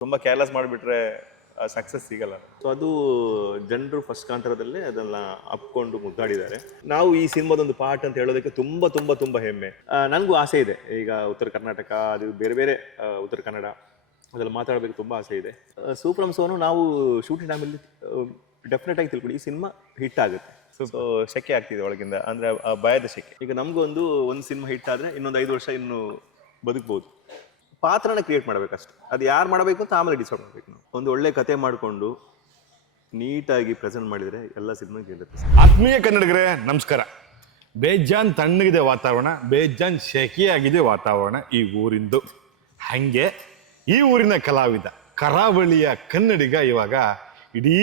ತುಂಬ ಕೇರ್ಲೆಸ್ ಮಾಡಿಬಿಟ್ರೆ ಸಕ್ಸಸ್ ಸಿಗಲ್ಲ. ಸೊ ಅದು ಜನರು ಫಸ್ಟ್ ಕಾಂತಾರದಲ್ಲೇ ಅದನ್ನ ಅಪ್ಕೊಂಡು ಮುದ್ದಾಡಿದ್ದಾರೆ. ನಾವು ಈ ಸಿನಿಮಾದೊಂದು ಪಾರ್ಟ್ ಅಂತ ಹೇಳೋದಕ್ಕೆ ತುಂಬ ತುಂಬ ತುಂಬ ಹೆಮ್ಮೆ. ನನಗೂ ಆಸೆ ಇದೆ, ಈಗ ಉತ್ತರ ಕರ್ನಾಟಕ ಅದು ಬೇರೆ ಬೇರೆ ಉತ್ತರ ಕನ್ನಡ ಅದೆಲ್ಲ ಮಾತಾಡಬೇಕು ತುಂಬ ಆಸೆ ಇದೆ. ಸೂಪರ್ ಸೋನು ನಾವು ಶೂಟಿಂಗ್ ಟೈಮಲ್ಲಿ ಡೆಫಿನೆಟ್ ಆಗಿ ತಿಳ್ಕೊಳ್ಳಿ ಈ ಸಿನಿಮಾ ಹಿಟ್ ಆಗುತ್ತೆ. ಸೊ ಶೆಕೆ ಆಗ್ತಿದೆ ಒಳಗಿಂದ, ಅಂದರೆ ಆ ಭಯದ ಶೆಕೆ. ಈಗ ನಮಗೂ ಒಂದು ಸಿನಿಮಾ ಹಿಟ್ ಆದರೆ ಇನ್ನೊಂದು 5 ವರ್ಷ ಇನ್ನು ಬದುಕ್ಬೋದು. ಪಾತ್ರನ ಕ್ರಿಯೇಟ್ ಮಾಡಬೇಕಷ್ಟೆ, ಅದು ಯಾರು ಮಾಡಬೇಕು ಅಂತ ಆಮೇಲೆ ಡಿಸೈಡ್ ಮಾಡಬೇಕು. ನಾವು ಒಂದು ಒಳ್ಳೆ ಕತೆ ಮಾಡಿಕೊಂಡು ನೀಟಾಗಿ ಪ್ರೆಸೆಂಟ್ ಮಾಡಿದರೆ ಎಲ್ಲ ಸಿನಿಮಾ ಗೆಲ್ಲುತ್ತೆ. ಆತ್ಮೀಯ ಕನ್ನಡಿಗರೇ ನಮಸ್ಕಾರ. ಬೇಜಾನ್ ತಣ್ಣಗಿದೆ ವಾತಾವರಣ, ಬೇಜಾನ್ ಶೆಕೆಯಾಗಿದೆ ವಾತಾವರಣ ಈ ಊರಿಂದು. ಹಾಗೆ ಈ ಊರಿನ ಕಲಾವಿದ, ಕರಾವಳಿಯ ಕನ್ನಡಿಗ ಇವಾಗ ಇಡೀ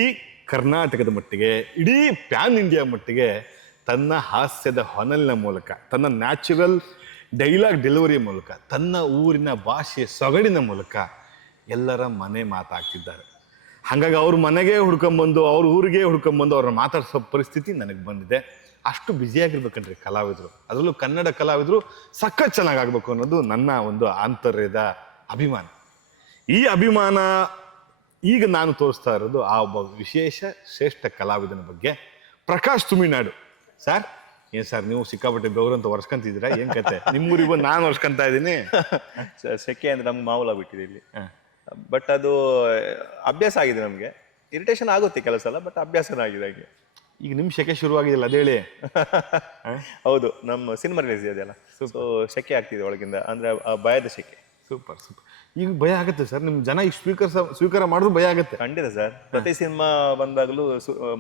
ಕರ್ನಾಟಕದ ಮಟ್ಟಿಗೆ, ಇಡೀ ಪ್ಯಾನ್ ಇಂಡಿಯಾ ಮಟ್ಟಿಗೆ ತನ್ನ ಹಾಸ್ಯದ ಹೊನಲಿನ ಮೂಲಕ, ತನ್ನ ನ್ಯಾಚುರಲ್ ಡೈಲಾಗ್ ಡೆಲಿವರಿ ಮೂಲಕ, ತನ್ನ ಊರಿನ ಭಾಷೆಯ ಸೊಗಡಿನ ಮೂಲಕ ಎಲ್ಲರ ಮನೆ ಮಾತಾಗ್ತಿದ್ದಾರೆ. ಹಾಗಾಗಿ ಅವ್ರ ಮನೆಗೆ ಹುಡ್ಕೊಂಬಂದು, ಅವ್ರ ಊರಿಗೆ ಹುಡ್ಕೊಂಬಂದು ಅವ್ರನ್ನ ಮಾತಾಡಿಸೋ ಪರಿಸ್ಥಿತಿ ನನಗೆ ಬಂದಿದೆ. ಅಷ್ಟು ಬ್ಯುಸಿಯಾಗಿರ್ಬೇಕಂದ್ರೆ ಕಲಾವಿದರು, ಅದರಲ್ಲೂ ಕನ್ನಡ ಕಲಾವಿದರು ಸಖತ್ ಚೆನ್ನಾಗಾಗಬೇಕು ಅನ್ನೋದು ನನ್ನ ಒಂದು ಆಂತರ್ಯದ ಅಭಿಮಾನ. ಈ ಅಭಿಮಾನ ಈಗ ನಾನು ತೋರಿಸ್ತಾ ಇರೋದು ಆ ಒಬ್ಬ ವಿಶೇಷ ಶ್ರೇಷ್ಠ ಕಲಾವಿದನ ಬಗ್ಗೆ, ಪ್ರಕಾಶ್ ತುಮಿನಾಡು. ಸರ್ ಏನ್ ಸರ್ ನೀವು ಸಿಕ್ಕಾಪಟ್ಟೆ ಬೆವರಂತ ಒರ್ಸ್ಕೊಂತಿದ್ದೀರಾ, ಏನ್ ಕತೆ? ನಿಮ್ಮೂರಿಗೂ ನಾನು ಒರ್ಸ್ಕೊಂತ ಇದ್ದೀನಿ. ಸೆಕೆ ಅಂದ್ರೆ ನಮ್ಗೆ ಮಾಮೂಲಾಗ್ಬಿಟ್ಟಿದೆ ಇಲ್ಲಿ. ಬಟ್ ಅದು ಅಭ್ಯಾಸ ಆಗಿದೆ ನಮಗೆ. ಇರಿಟೇಷನ್ ಆಗುತ್ತೆ ಕೆಲವು ಸಲ, ಬಟ್ ಅಭ್ಯಾಸನ ಆಗಿದೆ. ಹಾಗೆ ಈಗ ನಿಮ್ ಶೆಕೆ ಶುರುವಾಗಿದೆಯಲ್ಲ ಅದೇಳಿ. ಹೌದು, ನಮ್ಮ ಸಿನಿಮಾ ರಿಲೀಸ್ ಇದೆಯಲ್ಲ, ಸೊ ಶೆಕೆ ಆಗ್ತಿದೆ ಒಳಗಿಂದ, ಅಂದ್ರೆ ಆ ಭಯದ ಶೆಕೆ. Super super. ಈಗ ಭಯ ಆಗುತ್ತೆ ಸರ್, ನಿಮ್ ಜನ ಈಗ ಸ್ವೀಕಾರ ಮಾಡಿದ್ರು ಭಯ ಆಗುತ್ತೆ. ಖಂಡಿತ ಸರ್, ಪ್ರತಿ ಸಿನಿಮಾ ಬಂದಾಗಲೂ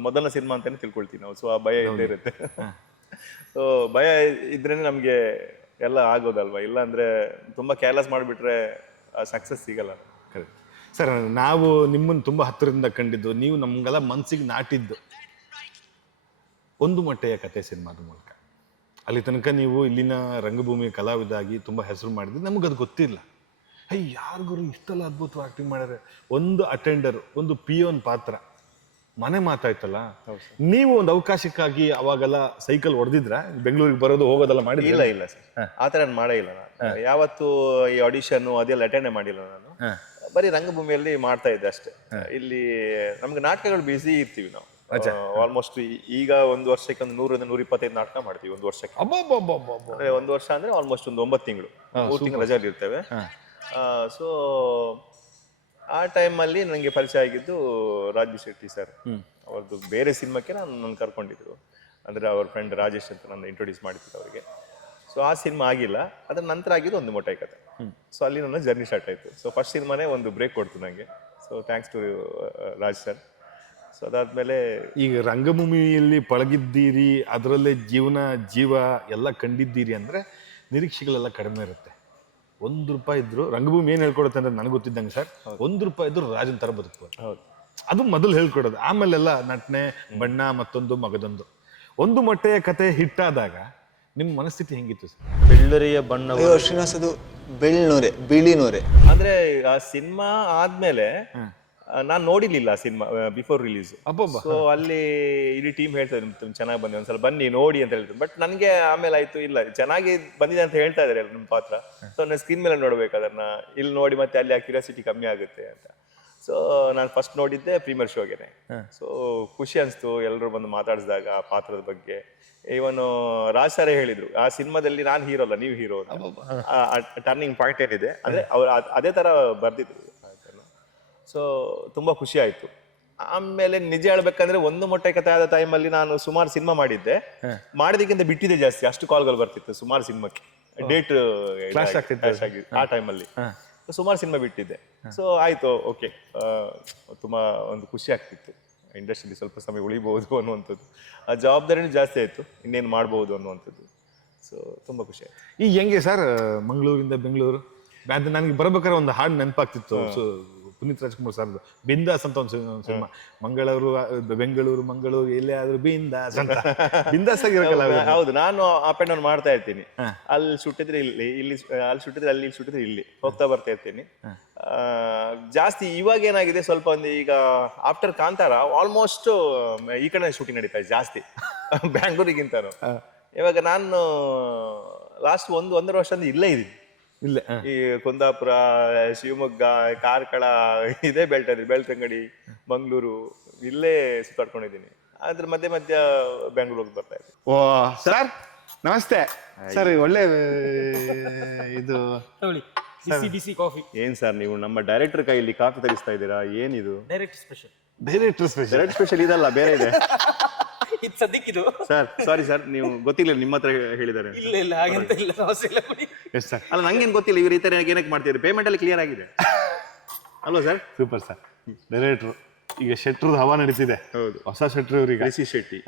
ಮೊದಲನೇ ಸಿನಿಮಾ ಅಂತಾನೆ ತಿಳ್ಕೊಳ್ತೀವಿ ನಾವು. ಸೊ ಆ ಭಯ ಇದ್ದೇ ಇರುತ್ತೆ. ಸೊ ಭಯ ಇದ್ರೇನೆ ನಮ್ಗೆ ಎಲ್ಲ ಆಗೋದಲ್ವಾ, ಇಲ್ಲ ಅಂದ್ರೆ ತುಂಬಾ ಕೇರ್ಲೆಸ್ ಮಾಡಿಬಿಟ್ರೆ ಸಕ್ಸಸ್ ಸಿಗಲ್ಲ. Correct sir. ನಾವು ನಿಮ್ಮನ್ನು ತುಂಬಾ ಹತ್ತಿರದಿಂದ ಕಂಡಿದ್ದು, ನೀವು ನಮ್ಗೆಲ್ಲ ಮನ್ಸಿಗೆ ನಾಟಿದ್ದು ಒಂದು ಮೊಟ್ಟೆಯ ಕತೆ ಸಿನಿಮಾದ ಮೂಲಕ. ಅಲ್ಲಿ ತನಕ ನೀವು ಇಲ್ಲಿನ ರಂಗಭೂಮಿಯ ಕಲಾವಿದಾಗಿ ತುಂಬಾ ಹೆಸರು ಮಾಡಿದ್ದು ನಮಗದು ಗೊತ್ತಿಲ್ಲ. ಯಾರಿಗೂ ಇಷ್ಟೆಲ್ಲ ಅದ್ಭುತವಾಗಿ ಆಕ್ಟಿಂಗ್ ಮಾಡ್ಯಾರೆ. ಒಂದು ಅಟೆಂಡರ್, ಒಂದು ಪಿಯೋನ್ ಪಾತ್ರ, ಮನೆ ಮಾತಾಯ್ತಲ್ಲ. ನೀವು ಒಂದು ಅವಕಾಶಕ್ಕಾಗಿ ಅವಾಗೆಲ್ಲ ಸೈಕಲ್ ಹೊಡೆದಿದ್ರ? ಬೆಂಗಳೂರಿಗೆ ಬರೋದು ಹೋಗೋದೆಲ್ಲ ಮಾಡಿದ್ರೆ? ಇಲ್ಲ ಇಲ್ಲ ಸರ್, ಆತರ ಮಾಡೇ ಇಲ್ಲ ನಾನು. ಯಾವತ್ತು ಈ ಆಡಿಷನ್ ಅದೆಲ್ಲ ಅಟೆಂಡ್ ಮಾಡಿಲ್ಲ ನಾನು. ಬರೀ ರಂಗಭೂಮಿಯಲ್ಲಿ ಮಾಡ್ತಾ ಇದ್ದೆ ಅಷ್ಟೇ. ಇಲ್ಲಿ ನಮ್ಗೆ ನಾಟಕಗಳು ಬಿಸಿ ಇರ್ತೀವಿ ನಾವು. ಆಲ್ಮೋಸ್ಟ್ ಈಗ ಒಂದು ವರ್ಷಕ್ಕೆ ಒಂದು 100-125 ನಾಟಕ ಮಾಡ್ತೀವಿ ಒಂದು ವರ್ಷಕ್ಕೆ. ಅಂದ್ರೆ ಒಂದು ವರ್ಷ ಅಂದ್ರೆ ಆಲ್ಮೋಸ್ಟ್ ಒಂದು 9 ತಿಂಗಳು, 3 ತಿಂಗಳು ರಜೆಯಲ್ಲಿ ಇರ್ತೇವೆ. ಸೊ ಆ ಟೈಮಲ್ಲಿ ನನಗೆ ಪರಿಚಯ ಆಗಿದ್ದು ರಾಜು ಶೆಟ್ಟಿ ಸರ್. ಅವ್ರದ್ದು ಬೇರೆ ಸಿನಿಮಾಕ್ಕೆ ನನ್ನ ಕರ್ಕೊಂಡಿದ್ರು. ಅಂದರೆ ಅವ್ರ ಫ್ರೆಂಡ್ ರಾಜೇಶ್ ಅಂತ ನನ್ನ ಇಂಟ್ರೊಡ್ಯೂಸ್ ಮಾಡಿದ್ರು ಅವರಿಗೆ. ಸೊ ಆ ಸಿನಿಮಾ ಆಗಿಲ್ಲ, ಅದ್ರ ನಂತರ ಆಗಿದ್ದು ಒಂದು ಮೊಟ್ಟೆ ಕತೆ. ಸೊ ಅಲ್ಲಿ ನನ್ನ ಜರ್ನಿ ಸ್ಟಾರ್ಟ್ ಆಯಿತು. ಸೊ ಫಸ್ಟ್ ಸಿನಿಮಾನೇ ಒಂದು ಬ್ರೇಕ್ ಕೊಡ್ತು ನನಗೆ. So thanks to Raj sir. So ಅದಾದ್ಮೇಲೆ ಈಗ ರಂಗಭೂಮಿಯಲ್ಲಿ ಪಳಗಿದ್ದೀರಿ, ಅದರಲ್ಲೇ ಜೀವ ಎಲ್ಲ ಕಂಡಿದ್ದೀರಿ ಅಂದರೆ ನಿರೀಕ್ಷೆಗಳೆಲ್ಲ ಕಡಿಮೆ ಇರುತ್ತೆ. ₹1 ಇದ್ರು ರಂಗಭೂಮಿ ಏನು ಹೇಳ್ಕೊಡುತ್ತೆ ಅಂದ್ರೆ ನನಗೆ ಗೊತ್ತಿದ್ದಂಗೆ ಸರ್, ₹1 ಇದ್ರು ರಾಜನ್ ಥರ ಬದುಕ್ಬೋದು. ಹೌದು, ಅದು ಮೊದಲು ಹೇಳ್ಕೊಡೋದು. ಆಮೇಲೆಲ್ಲ ನಟನೆ, ಬಣ್ಣ, ಮತ್ತೊಂದು ಮಗದೊಂದು. ಒಂದು ಮೊಟ್ಟೆಯ ಕತೆ ಹಿಟ್ಟಾದಾಗ ನಿಮ್ಮ ಮನಸ್ಥಿತಿ ಹೆಂಗಿತ್ತು ಸರ್? ಬೆಳ್ಳರಿಯ ಬಣ್ಣ ಶ್ರೀನಿವಾಸದು ಬೆಳ್ನೂರೆ, ಬಿಳಿ ನೂರೆ. ಅಂದ್ರೆ ಆ ಸಿನಿಮಾ ಆದ್ಮೇಲೆ ನಾನು ನೋಡಿರ್ಲಿಲ್ಲ ಆ ಸಿನಿಮಾ ಬಿಫೋರ್ ರಿಲೀಸ್. ಸೊ ಅಲ್ಲಿ ಇಡೀ ಟೀಮ್ ಹೇಳ್ತಾ ಇದ್ರು ಚೆನ್ನಾಗಿ ಬಂದಿದೆ, ಒಂದ್ಸಲ ಬನ್ನಿ ನೋಡಿ ಅಂತ ಹೇಳ್ತಾರೆ. ಬಟ್ ನನಗೆ ಆಮೇಲೆ ಆಯ್ತು, ಇಲ್ಲ ಚೆನ್ನಾಗಿ ಬಂದಿದೆ ಅಂತ ಹೇಳ್ತಾ ಇದಾರೆ ನಿಮ್ಮ ಪಾತ್ರ, ಸೊ ನಾನು ಸ್ಕ್ರೀನ್ ಮೇಲೆ ನೋಡ್ಬೇಕು ಅದನ್ನ, ಇಲ್ಲಿ ನೋಡಿ ಮತ್ತೆ ಅಲ್ಲಿ ಆ ಕ್ಯೂರಿಯಾಸಿಟಿ ಕಮ್ಮಿ ಆಗುತ್ತೆ ಅಂತ. ಸೊ ನಾನು ಫಸ್ಟ್ ನೋಡಿದ್ದೆ ಪ್ರೀಮಿಯರ್ ಶೋಗೆನೆ. ಸೊ ಖುಷಿ ಅನಿಸ್ತು ಎಲ್ಲರೂ ಬಂದು ಮಾತಾಡಿಸಿದಾಗ ಆ ಪಾತ್ರದ ಬಗ್ಗೆ. ಇವನು ರಾಜ್ ಸರೇ ಹೇಳಿದ್ರು, ಆ ಸಿನಿಮಾದಲ್ಲಿ ನಾನು ಹೀರೋ ಅಲ್ಲ ನೀವು ಹೀರೋ ಅಂತ. ಟರ್ನಿಂಗ್ ಪಾಯಿಂಟ್ ಏನಿದೆ ಅಂದ್ರೆ ಅವ್ರು ಅದೇ ತರ ಬರ್ದಿದ್ರು. ಸೊ ತುಂಬ ಖುಷಿ ಆಯ್ತು. ಆಮೇಲೆ ನಿಜ ಹೇಳ್ಬೇಕಂದ್ರೆ ಒಂದು ಮೊಟ್ಟೆ ಕಥೆ ಆದ ಟೈಮಲ್ಲಿ ನಾನು ಸುಮಾರು ಸಿನಿಮಾ ಮಾಡಿದಕ್ಕಿಂತ ಬಿಟ್ಟಿದೆ ಜಾಸ್ತಿ. ಅಷ್ಟು ಕಾಲ್ಗಳು ಬರ್ತಿತ್ತು ಸುಮಾರು ಸಿನಿಮಾಕ್ಕೆ, ಡೇಟ್ ಆ ಟೈಮಲ್ಲಿ ಸುಮಾರು ಸಿನಿಮಾ ಬಿಟ್ಟಿದ್ದೆ. ಸೊ ಆಯ್ತು, ಓಕೆ, ತುಂಬಾ ಒಂದು ಖುಷಿ ಆಗ್ತಿತ್ತು. ಇಂಡಸ್ಟ್ರಿಯಲ್ಲಿ ಸ್ವಲ್ಪ ಸಮಯ ಉಳಿಬಹುದು ಅನ್ನುವಂಥದ್ದು, ಆ ಜವಾಬ್ದಾರಿನೂ ಜಾಸ್ತಿ ಆಯ್ತು, ಇನ್ನೇನು ಮಾಡ್ಬೋದು ಅನ್ನುವಂಥದ್ದು. ಸೊ ತುಂಬ ಖುಷಿ ಆಯ್ತು. ಈಗ ಹೆಂಗೆ ಸರ್ ಮಂಗಳೂರಿಂದ ಬೆಂಗಳೂರು? ನನಗೆ ಬರ್ಬೇಕಾದ್ರೆ ಒಂದು ಹಾಡು ನೆನಪಾಗ್ತಿತ್ತು, ಪುನೀತ್ ರಾಜ್ಕುಮಾರ್ ಸರ್ದು ಬಿಂದಾಸ್ ಅಂತ ಒಂದು ಸಿನಿಮಾ. ಬೆಂಗಳೂರು ಮಂಗಳೂರು ಎಲ್ಲೇ ಆದ್ರೂ ಬಿಂದಾಸ್ ಅಂತ, ಬಿಂದಾಸ್ ಆಗಿರಲ್ಲ. ಹೌದು, ನಾನು ಅಪ್ ಅಂಡ್ ಡೌನ್ ಮಾಡ್ತಾ ಇರ್ತೀನಿ. ಅಲ್ಲಿ ಸುಟ್ಟಿದ್ರೆ ಇಲ್ಲಿ ಅಲ್ಲಿ ಸುಟ್ಟಿದ್ರೆ ಅಲ್ಲಿ ಸುಟ್ಟಿದ್ರೆ ಇಲ್ಲಿ ಹೋಗ್ತಾ ಬರ್ತಾ ಇರ್ತೀನಿ ಜಾಸ್ತಿ. ಇವಾಗ ಏನಾಗಿದೆ ಸ್ವಲ್ಪ ಒಂದು, ಈಗ ಆಫ್ಟರ್ ಕಾಂತಾರ ಆಲ್ಮೋಸ್ಟ್ ಈ ಕಡೆ ಶೂಟಿಂಗ್ ನಡೀತಾ ಇದೆ ಜಾಸ್ತಿ ಬ್ಯಾಂಗ್ಳೂರಿಗಿಂತನೂ. ಇವಾಗ ನಾನು ಲಾಸ್ಟ್ 1.5 ವರ್ಷದಿಂದ ಇಲ್ಲೇ ಇದ್ದೀನಿ. ಇಲ್ಲ ಈ ಕುಂದಾಪುರ, ಶಿವಮೊಗ್ಗ, ಕಾರ್ಕಳ ಇದೇ ಬೆಳ್ತಂಗಡಿ, ಮಂಗಳೂರು ಇಲ್ಲೇ ಸುತ್ತಾಡ್ಕೊಂಡಿದ್ದೀನಿ. ಅದ್ರ ಮಧ್ಯೆ ಮಧ್ಯ ಬೆಂಗಳೂರಿಗೆ ಬರ್ತಾ ಇದ್ದೀನಿ. ಓ ಸರ್ ನಮಸ್ತೆ ಸರ್. ಒಳ್ಳೆ ಇದು ತಗೊಳ್ಳಿ, ಬಿಸಿ ಬಿಸಿ ಕಾಫಿ, ಏನ್ ಸರ್ ನೀವು ನಮ್ಮ ಡೈರೆಕ್ಟರ್ ಕೈಯಲ್ಲಿ ಕಾಫಿ ತರಿಸ್ತಾ ಇದ್ದೀರಾ? ಏನಿದು? Direct special. Director special. Direct special ಇದಲ್ಲ, ಬೇರೆ ಇದೆ ಇದು ಸದ್ಯಕ್ಕೆ ಇದು. ಸರ್. ಸಾರಿ ಸರ್, ನೀವು ಗೊತ್ತಿಲ್ಲ, ನಿಮ್ಮ ಹತ್ರ ಹೇಳಿದ್ದಾರೆ. ಇಲ್ಲ ಇಲ್ಲ ಹಾಗಂತ ಇಲ್ಲ, ಸಮಸ್ಯೆ ಇಲ್ಲ ಕೊಡಿ. Yes sir. ಅಲ್ಲ, ನಂಗೇನು ಗೊತ್ತಿಲ್ಲ ಇವ್ರು ಈ ತರ ಏನಕ್ಕೆ ಮಾಡ್ತಿದ್ರು. ಪೇಮೆಂಟ್ ಅಲ್ಲಿ ಕ್ಲಿಯರ್ ಆಗಿದೆ ಅಲ್ವಾ ಸರ್? Super sir. ಡೈರೆಕ್ಟ್ರು ಈಗ ಶೆಟ್ರದ್ದು ಹವಾ ನಡೀತಿದೆ. ಹೌದು, ಹೊಸ ಶೆಟ್ರು ಇವ್ರಿಗೆ. ರಿಷಿ ಶೆಟ್ಟಿ.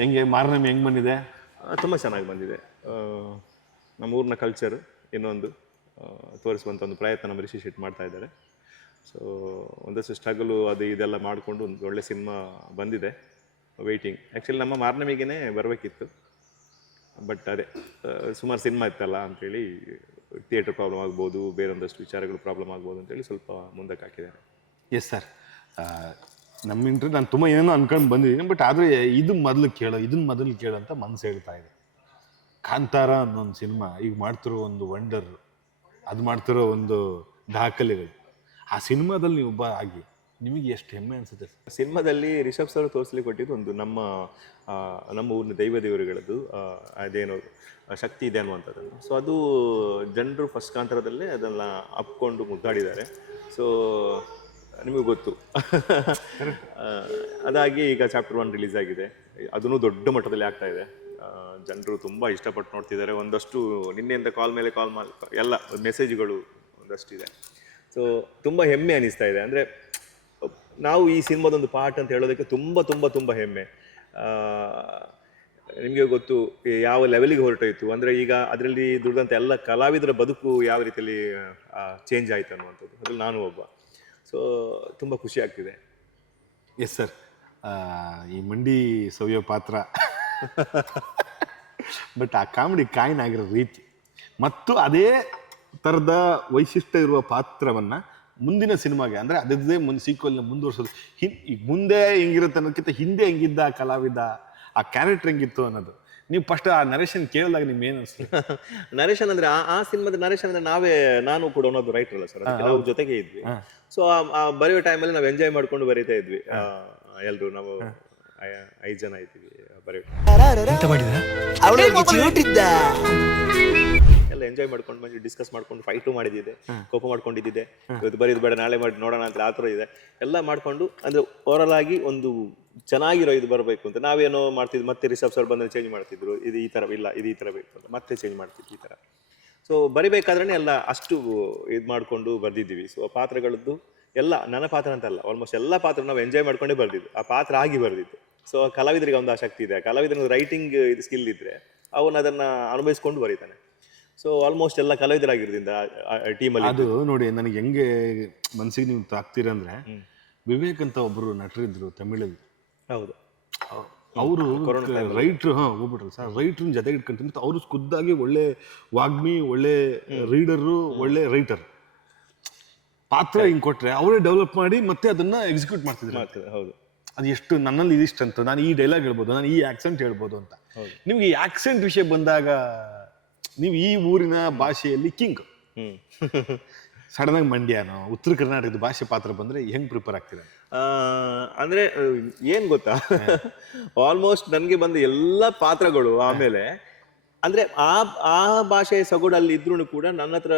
ಹೆಂಗೆ ಮಾರ್ನಮಿ ಹೆಂಗ್ ಬಂದಿದೆ? ತುಂಬ ಚೆನ್ನಾಗಿ ಬಂದಿದೆ. ನಮ್ಮ ಊರಿನ ಕಲ್ಚರ್ ಇನ್ನೊಂದು ತೋರಿಸುವಂಥ ಒಂದು ಪ್ರಯತ್ನ ನಮ್ಮ ರಿಷಿ ಶೆಟ್ಟಿ ಮಾಡ್ತಾ ಇದ್ದಾರೆ. ಸೊ ಒಂದಷ್ಟು ಸ್ಟ್ರಗಲು ಅದು ಇದೆಲ್ಲ ಮಾಡಿಕೊಂಡು ಒಂದು ಒಳ್ಳೆ ಸಿನಿಮಾ ಬಂದಿದೆ. ವೆಯ್ಟಿಂಗ್. ಆ್ಯಕ್ಚುಲಿ ನಮ್ಮ ಮಾರ್ನಮಿಗೆ ಬರಬೇಕಿತ್ತು, ಬಟ್ ಅದೇ ಸುಮಾರು ಸಿನಿಮಾ ಇತ್ತಲ್ಲ ಅಂಥೇಳಿ, ಥಿಯೇಟರ್ ಪ್ರಾಬ್ಲಮ್ ಆಗ್ಬೋದು, ಬೇರೊಂದಷ್ಟು ವಿಚಾರಗಳು ಪ್ರಾಬ್ಲಮ್ ಆಗ್ಬೋದು ಅಂತೇಳಿ ಸ್ವಲ್ಪ ಮುಂದಕ್ಕೆ ಹಾಕಿದ್ದಾರೆ. Yes sir. ನಮ್ಮ ಇಂಟ್ರೆಸ್ಟ್ ನಾನು ತುಂಬ ಏನೇನೋ ಅನ್ಕೊಂಡು ಬಂದಿದ್ದೀನಿ, ಬಟ್ ಆದರೆ ಇದನ್ನ ಮೊದಲು ಕೇಳೋ ಅಂತ ಮನಸ್ಸು ಹೇಳ್ತಾ ಇದೆ. ಕಾಂತಾರ ಅನ್ನೊಂದು ಸಿನಿಮಾ ಈಗ ಮಾಡ್ತಿರೋ ಒಂದು ವಂಡರ್, ಅದು ಮಾಡ್ತಿರೋ ಒಂದು ದಾಖಲೆಗಳು. ಆ ಸಿನಿಮಾದಲ್ಲಿ ನೀವು ಒಬ್ಬ ಆಗಿ ನಿಮಗೆ ಎಷ್ಟು ಹೆಮ್ಮೆ ಅನಿಸುತ್ತೆ? ಸಿನಿಮಾದಲ್ಲಿ ರಿಷಬ್ ಸರ್ ತೋರಿಸ್ಲಿಕ್ಕೆ ಕೊಟ್ಟಿದ್ದು ಒಂದು ನಮ್ಮ ಊರಿನ ದೇವರುಗಳದ್ದು ಅದೇನೋ ಶಕ್ತಿ ಇದೆ ಅನ್ನುವಂಥದ್ದನ್ನು. ಸೊ ಅದು ಜನರು ಫಸ್ಟ್ ಕಾಂತಾರದಲ್ಲೇ ಅದನ್ನು ಅಪ್ಕೊಂಡು ಮುದ್ದಾಡಿದ್ದಾರೆ. ಸೊ ನಿಮಗೆ ಗೊತ್ತು. ಅದಾಗಿ ಈಗ ಚಾಪ್ಟರ್ 1 ರಿಲೀಸ್ ಆಗಿದೆ. ಅದನ್ನು ದೊಡ್ಡ ಮಟ್ಟದಲ್ಲಿ ಆಗ್ತಾ ಇದೆ. ಜನರು ತುಂಬ ಇಷ್ಟಪಟ್ಟು ನೋಡ್ತಿದ್ದಾರೆ. ಒಂದಷ್ಟು ನಿನ್ನೆಯಿಂದ ಕಾಲ್ ಮೇಲೆ ಕಾಲ್ ಎಲ್ಲ ಮೆಸೇಜ್ಗಳು ಒಂದಷ್ಟಿದೆ. ಸೊ ತುಂಬ ಹೆಮ್ಮೆ ಅನ್ನಿಸ್ತಾ ಇದೆ. ಅಂದರೆ ನಾವು ಈ ಸಿನಿಮಾದೊಂದು ಪಾರ್ಟ್ ಅಂತ ಹೇಳೋದಕ್ಕೆ ತುಂಬ ತುಂಬ ತುಂಬ ಹೆಮ್ಮೆ. ನಿಮಗೆ ಗೊತ್ತು ಯಾವ ಲೆವೆಲಿಗೆ ಹೊರಟೋಯ್ತು. ಅಂದರೆ ಈಗ ಅದರಲ್ಲಿ ದುಡ್ದಂಥ ಎಲ್ಲ ಕಲಾವಿದರ ಬದುಕು ಯಾವ ರೀತಿಯಲ್ಲಿ ಚೇಂಜ್ ಆಯಿತು ಅನ್ನುವಂಥದ್ದು. ಅದ್ರಲ್ಲಿ ನಾನು ಒಬ್ಬ. ಸೊ ತುಂಬ ಖುಷಿ ಆಗ್ತಿದೆ. Yes sir. ಈ ಮಂಡಿ ಸವಿಯೋ ಪಾತ್ರ ಬಟ್ ಆ ಕಾಮಿಡಿ ಕಾಯಿನ್ ಆಗಿರೋ ರೀತಿ ಮತ್ತು ಅದೇ ಥರದ ವೈಶಿಷ್ಟ್ಯ ಇರುವ ಪಾತ್ರವನ್ನು ಮುಂದಿನ ಸಿನಿಮಾಗೆ ಅಂದರೆ ಅದೇ ಸೀಕ್ವಲ್ನ ಮುಂದುವರ್ಸೋದು. ಈಗ ಮುಂದೆ ಹೆಂಗಿರುತ್ತೆ ಅನ್ನೋದಕ್ಕಿಂತ ಹಿಂದೆ ಹೆಂಗಿದ್ದ ಆ ಕಲಾವಿದ, ಆ ಕ್ಯಾರೆಕ್ಟರ್ ಹೆಂಗಿತ್ತು ಅನ್ನೋದು. ನೀವು ಫಸ್ಟ್ ಆ ನರೇಶನ್ ಕೇಳಿದಾಗ ನಿಮ್ಗೆ ಏನು ಅನಿಸ್ತು? ನರೇಶನ್ ಅಂದರೆ ಆ ಸಿನಿಮಾದ ನರೇಶನ್ ಅಂದರೆ ನಾನು ಕೂಡ ಅನ್ನೋದು ರೈಟರ್ ಅಲ್ಲ ಸರ್, ಅದಕ್ಕೆ ನಾವು ಜೊತೆಗೆ ಇದ್ವಿ. ಸೊ ಆ ಬರೆಯೋ ಟೈಮಲ್ಲಿ ನಾವು ಎಂಜಾಯ್ ಮಾಡ್ಕೊಂಡು ಬರೀತಾ ಇದ್ವಿ. ಎಲ್ಲರೂ ನಾವು 5 ಜನ ಇದ್ದೀವಿ ಬರೆಯೋ. ಎಲ್ಲ ಎಂಜಾಯ್ ಮಾಡ್ಕೊಂಡು ಬಂದು ಡಿಸ್ಕಸ್ ಮಾಡ್ಕೊಂಡು ಫೈಟು ಮಾಡಿದ್ದಿದೆ, ಕೋಪ ಮಾಡ್ಕೊಂಡಿದ್ದಿದೆ. ಇವತ್ತು ಬರೀದು ಬೇಡ ನಾಳೆ ಮಾಡಿ ನೋಡೋಣ ಅಂತ ಆ ಥರ ಇದೆ. ಎಲ್ಲ ಮಾಡಿಕೊಂಡು ಅಂದರೆ ಓವರಲ್ ಆಗಿ ಒಂದು ಚೆನ್ನಾಗಿರೋ ಇದು ಬರಬೇಕು ಅಂತ ನಾವೇನೋ ಮಾಡ್ತಿದ್ವಿ. ಮತ್ತೆ ರಿಷಬ್ ಸರ್ ಬಂದರೆ ಚೇಂಜ್ ಮಾಡ್ತಿದ್ರು, ಇದು ಈ ಥರ ಇಲ್ಲ, ಇದು ಈ ಥರ ಬೇಕು ಅಂತ ಮತ್ತೆ ಚೇಂಜ್ ಮಾಡ್ತಿದ್ವಿ ಈ ಥರ. ಸೊ ಬರಿಬೇಕಾದ್ರೆ ಎಲ್ಲ ಅಷ್ಟು ಇದು ಮಾಡಿಕೊಂಡು ಬರ್ದಿದ್ದೀವಿ. ಸೊ ಆ ಪಾತ್ರಗಳದ್ದು ಎಲ್ಲ ನನ್ನ ಪಾತ್ರ ಅಂತಲ್ಲ, ಆಲ್ಮೋಸ್ಟ್ ಎಲ್ಲ ಪಾತ್ರ ನಾವು ಎಂಜಾಯ್ ಮಾಡ್ಕೊಂಡೇ ಬರ್ದಿದ್ದು, ಆ ಪಾತ್ರ ಆಗಿ ಬರ್ದಿದ್ದು. ಸೊ ಕಲಾವಿದರಿಗೆ ಒಂದು ಆಸಕ್ತಿ ಇದೆ, ಕಲಾವಿದರಿಗೆ ರೈಟಿಂಗ್ ಇದು ಸ್ಕಿಲ್ ಇದ್ದರೆ ಅವನು ಅದನ್ನು ಅನುಭವಿಸ್ಕೊಂಡು ಬರೀತಾನೆ. ಸೊ ಆಲ್ಮೋಸ್ಟ್ ಎಲ್ಲ ಕಲಾವಿದರಾಗಿರೋದ್ರಿಂದ ಟೀಮಲ್ಲಿ ಅದು ನೋಡಿ ನನಗೆ ಹೆಂಗೆ ಮನಸ್ಸಿಗೆ ನೀವು ತಾಕ್ತೀರಂದ್ರೆ, ವಿವೇಕ್ ಅಂತ ಒಬ್ಬರು ನಟರಿದ್ರು ತಮಿಳಲ್ಲಿ. ಹೌದು, ಅವರು ರೈಟ್ರು ಹೋಗ್ಬಿಟ್ರಲ್ಲ ಸರ್, ರೈಟ್ರನ್ನ ಜೊತೆಗೆ ಇಟ್ಕೊಂತೀನಿ. ಮತ್ತು ಅವರು ಖುದ್ದಾಗಿ ಒಳ್ಳೆ ವಾಗ್ಮಿ, ಒಳ್ಳೆ ರೀಡರು, ಒಳ್ಳೆ ರೈಟರ್. ಪಾತ್ರ ಹಿಂಗೆ ಕೊಟ್ಟರೆ ಅವರೇ ಡೆವಲಪ್ ಮಾಡಿ ಮತ್ತೆ ಅದನ್ನ ಎಕ್ಸಿಕ್ಯೂಟ್ ಮಾಡ್ತಿದ್ರು. ಹೌದು, ಅದು ಎಷ್ಟು ನನ್ನಲ್ಲಿ ಇದಿಷ್ಟಂತ ನಾನು ಈ ಡೈಲಾಗ್ ಹೇಳ್ಬೋದು, ನಾನು ಈ ಆಕ್ಸೆಂಟ್ ಹೇಳ್ಬೋದು ಅಂತ. ನಿಮ್ಗೆ ಈ ಆಕ್ಸೆಂಟ್ ವಿಷಯ ಬಂದಾಗ ನೀವು ಈ ಊರಿನ ಭಾಷೆಯಲ್ಲಿ ಕಿಂಗ್, ಸಡನ್ ಆಗಿ ಮಂಡ್ಯನೋ ಉತ್ತರ ಕರ್ನಾಟಕದ ಭಾಷೆ ಪಾತ್ರ ಬಂದ್ರೆ ಹೆಂಗ್ ಪ್ರಿಪೇರ್ ಆಗ್ತೀರಾ? ಅಂದ್ರೆ ಏನ್ ಗೊತ್ತಾ, ಆಲ್ಮೋಸ್ಟ್ ನನಗೆ ಬಂದ ಎಲ್ಲ ಪಾತ್ರಗಳು ಆಮೇಲೆ ಅಂದ್ರೆ ಆ ಭಾಷೆಯ ಸೊಗಡಲ್ಲಿ ಇದ್ರೂ ಕೂಡ ನನ್ನ ಹತ್ರ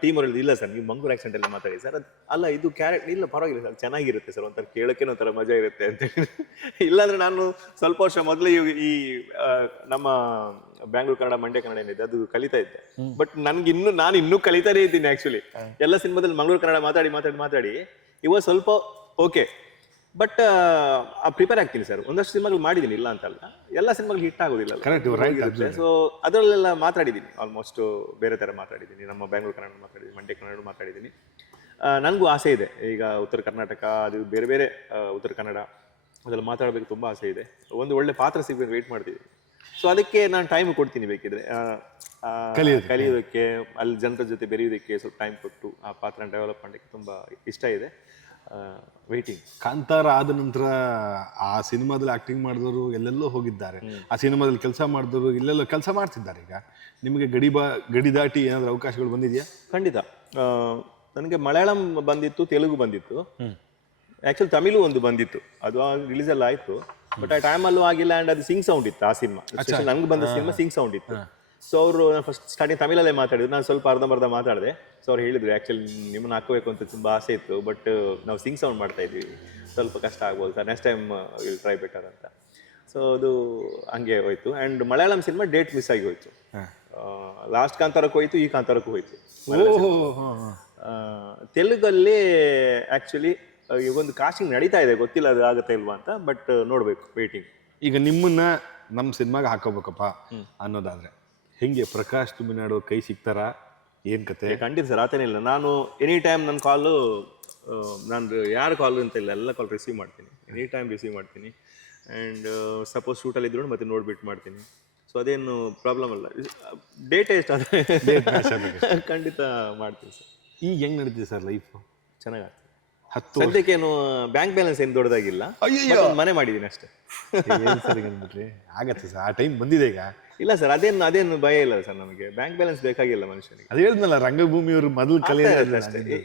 ಟೀಮ್ ಅವ್ರಲ್ಲಿ ಇಲ್ಲ ಸರ್, ನೀವು ಮಂಗಳೂರು ಆಕ್ಸೆಂಟ್ ಎಲ್ಲ ಮಾತಾಡಿ ಸರ್, ಅಲ್ಲ ಇದು ಕ್ಯಾರೆಕ್ಟರ್ ಇಲ್ಲ ಪರವಾಗಿಲ್ಲ ಸರ್, ಚೆನ್ನಾಗಿರುತ್ತೆ ಸರ್, ಒಂಥರ ಕೇಳೋಕೆ ಒಂಥರ ಮಜಾ ಇರುತ್ತೆ ಅಂತ ಹೇಳಿ. ಇಲ್ಲಾಂದ್ರೆ ನಾನು ಸ್ವಲ್ಪ ವರ್ಷ ಮೊದಲೇ ಈ ನಮ್ಮ ಬ್ಯಾಂಗ್ಳೂರ್ ಕನ್ನಡ, ಮಂಡ್ಯ ಕನ್ನಡ ಏನಿದೆ ಅದು ಕಲಿತಾ ಇದ್ದೆ. ಬಟ್ ನಾನು ಇನ್ನೂ ಕಲಿತಾನೇ ಇದ್ದೀನಿ ಆಕ್ಚುಲಿ. ಎಲ್ಲ ಸಿನಿಮಾದಲ್ಲಿ ಮಂಗಳೂರು ಕನ್ನಡ ಮಾತಾಡಿ ಇವಾಗ ಸ್ವಲ್ಪ ಓಕೆ, ಬಟ್ ಪ್ರಿಪೇರ್ ಆಗ್ತೀನಿ ಸರ್. ಒಂದಷ್ಟು ಸಿನಿಮಾಗಳು ಮಾಡಿದ್ದೀನಿ, ಇಲ್ಲ ಅಂತಲ್ಲ, ಎಲ್ಲ ಸಿನಿಮಾಗಳು ಹಿಟ್ ಆಗೋದಿಲ್ಲ. ಸೊ ಅದರಲ್ಲೆಲ್ಲ ಮಾತಾಡಿದ್ದೀನಿ, ಆಲ್ಮೋಸ್ಟ್ ಬೇರೆ ಥರ ಮಾತಾಡಿದ್ದೀನಿ. ನಮ್ಮ ಬ್ಯಾಂಗ್ಳೂರ್ ಕನ್ನಡ ಮಾತಾಡಿದ್ದೀನಿ, ಮಂಡ್ಯ ಕನ್ನಡ ಮಾತಾಡಿದ್ದೀನಿ. ನನಗೂ ಆಸೆ ಇದೆ ಈಗ ಉತ್ತರ ಕರ್ನಾಟಕ, ಅದು ಬೇರೆ ಬೇರೆ ಉತ್ತರ ಕನ್ನಡ ಅದೆಲ್ಲ ಮಾತಾಡಬೇಕು ತುಂಬ ಆಸೆ ಇದೆ. ಒಂದು ಒಳ್ಳೆ ಪಾತ್ರ ಸಿಗಬೇಕು, ವೆಯ್ಟ್ ಮಾಡ್ತಿದ್ದೀನಿ. ಸೊ ಅದಕ್ಕೆ ನಾನು ಟೈಮ್ ಕೊಡ್ತೀನಿ, ಬೇಕಿದ್ರೆ ಕಲಿಯೋದಕ್ಕೆ, ಅಲ್ಲಿ ಜನರ ಜೊತೆ ಬೆರೆಯೋದಕ್ಕೆ ಸ್ವಲ್ಪ ಟೈಮ್ ಕೊಟ್ಟು ಆ ಪಾತ್ರನ ಡೆವಲಪ್ ಮಾಡೋಕ್ಕೆ ತುಂಬ ಇಷ್ಟ ಇದೆ. ವೇಟಿಂಗ್. ಕಾಂತಾರ ಆದ ನಂತರ ಆ ಸಿನಿಮಾದಲ್ಲಿ ಆಕ್ಟಿಂಗ್ ಮಾಡಿದವರು ಎಲ್ಲೆಲ್ಲೋ ಹೋಗಿದ್ದಾರೆ, ಆ ಸಿನಿಮಾದಲ್ಲಿ ಕೆಲಸ ಮಾಡಿದವರು ಎಲ್ಲೆಲ್ಲೋ ಕೆಲಸ ಮಾಡ್ತಿದ್ದಾರೆ. ಈಗ ನಿಮಗೆ ಗಡಿ ದಾಟಿ ಏನಾದರೂ ಅವಕಾಶಗಳು ಬಂದಿದೆಯಾ? ಖಂಡಿತ. ನನಗೆ ಮಲಯಾಳಂ ಬಂದಿತ್ತು, ತೆಲುಗು ಬಂದಿತ್ತು, ಆ್ಯಕ್ಚುಲಿ ತಮಿಳು ಒಂದು ಬಂದಿತ್ತು, ಅದು ರಿಲೀಸ್ ಎಲ್ಲ ಆಯಿತು. ಬಟ್ ಆ ಟೈಮಲ್ಲೂ ಆಗಿಲ್ಲ. ಆ್ಯಂಡ್ ಅದು ಸಿಂಗ್ ಸೌಂಡ್ ಇತ್ತು ಆ ಸಿನಿಮಾ, ನನಗೆ ಬಂದ ಸಿನಿಮಾ ಸಿಂಗ್ ಸೌಂಡ್ ಇತ್ತು. ಸೊ ಅವರು ಫಸ್ಟ್ ಸ್ಟಾರ್ಟಿಂಗ್ ತಮಿಳಲ್ಲೇ ಮಾತಾಡಿದ್ರು, ನಾನು ಸ್ವಲ್ಪ ಅರ್ಧಂಬರ್ಧ ಮಾತಾಡಿದೆ. ಸೊ ಅವ್ರು ಹೇಳಿದ್ರು ಆ್ಯಕ್ಚುಲಿ ನಿಮ್ಮನ್ನು ಹಾಕೋಬೇಕು ಅಂತ ತುಂಬ ಆಸೆ ಇತ್ತು, ಬಟ್ ನಾವು ಸಿಂಗ್ ಸೌಂಡ್ ಮಾಡ್ತಾ ಇದ್ದೀವಿ, ಸ್ವಲ್ಪ ಕಷ್ಟ ಆಗ್ಬೋದು sir, next time will try better ಅಂತ. ಸೊ ಅದು ಹಂಗೆ ಹೋಯ್ತು. And Malayalam cinema date miss ಆಗಿ ಹೋಯ್ತು. ಲಾಸ್ಟ್ ಕಾಂತಾರಕ್ಕೂ ಹೋಯ್ತು, ಈ ಕಾಂತಾರಕ್ಕೂ ಹೋಯ್ತು. ತೆಲುಗಲ್ಲಿ ಆ್ಯಕ್ಚುಲಿ ಈಗೊಂದು ಕಾಸ್ಟಿಂಗ್ ನಡೀತಾ ಇದೆ, ಗೊತ್ತಿಲ್ಲ ಅದು ಆಗುತ್ತೆ ಇಲ್ವಾ ಅಂತ, ಬಟ್ ನೋಡಬೇಕು, ವೇಟಿಂಗ್. ಈಗ ನಿಮ್ಮನ್ನ ನಮ್ಮ ಸಿನಿಮಾಗೆ ಹಾಕೋಬೇಕಪ್ಪ ಅನ್ನೋದಾದ್ರೆ ಹೆಂಗೆ ಪ್ರಕಾಶ್ ತುಮಿನಾಡು ಕೈ ಸಿಗ್ತಾರಾ? ಏನು ಕತೆ? ಖಂಡಿತ ಸರ್, ಆತನೇ ಇಲ್ಲ. ನಾನು ಎನಿ ಟೈಮ್ ನನ್ನ ಕಾಲು, ನಾನು ಯಾರು ಕಾಲು ಅಂತ ಇಲ್ಲ, ಎಲ್ಲ ಕಾಲ್ ರಿಸೀವ್ ಮಾಡ್ತೀನಿ, ಎನಿ ಟೈಮ್ ರಿಸೀವ್ ಮಾಡ್ತೀನಿ. ಆ್ಯಂಡ್ ಸಪೋಸ್ ಶೂಟಲ್ಲಿ ಇದ್ರು ಮತ್ತೆ ನೋಡ್ಬಿಟ್ಟು ಮಾಡ್ತೀನಿ. ಸೊ ಅದೇನು ಪ್ರಾಬ್ಲಮ್ ಅಲ್ಲ. ಡೇಟ್ ಎಷ್ಟಾದರೆ ಖಂಡಿತ ಮಾಡ್ತೀನಿ ಸರ್. ಈಗ ಹೆಂಗೆ ನಡೀತಿದೆ ಸರ್ ಲೈಫು? ಚೆನ್ನಾಗಾಗ್ತದೆ. 10 ಸದ್ಯಕ್ಕೇನು ಬ್ಯಾಂಕ್ ಬ್ಯಾಲೆನ್ಸ್ ಏನು ದೊಡ್ಡದಾಗಿಲ್ಲ, ಮನೆ ಮಾಡಿದ್ದೀನಿ ಅಷ್ಟೇ. ಸರಿ ಅಂದ್ಬಿಟ್ರಿ ಆಗತ್ತೆ ಸರ್, ಆ ಟೈಮ್ ಬಂದಿದೆ ಈಗ. ಇಲ್ಲ ಸರ್, ಅದೇನು ಭಯ ಇಲ್ಲ ಸರ್, ನಮಗೆ ಬ್ಯಾಂಕ್ ಬ್ಯಾಲೆನ್ಸ್ ಬೇಕಾಗಿಲ್ಲ ಮನುಷ್ಯನಿಗೆ. ಅದು ಹೇಳಿದ್ನಲ್ಲ, ರಂಗಭೂಮಿಯವರು ಮೊದಲು ಕಲೆ ಅಷ್ಟೇ.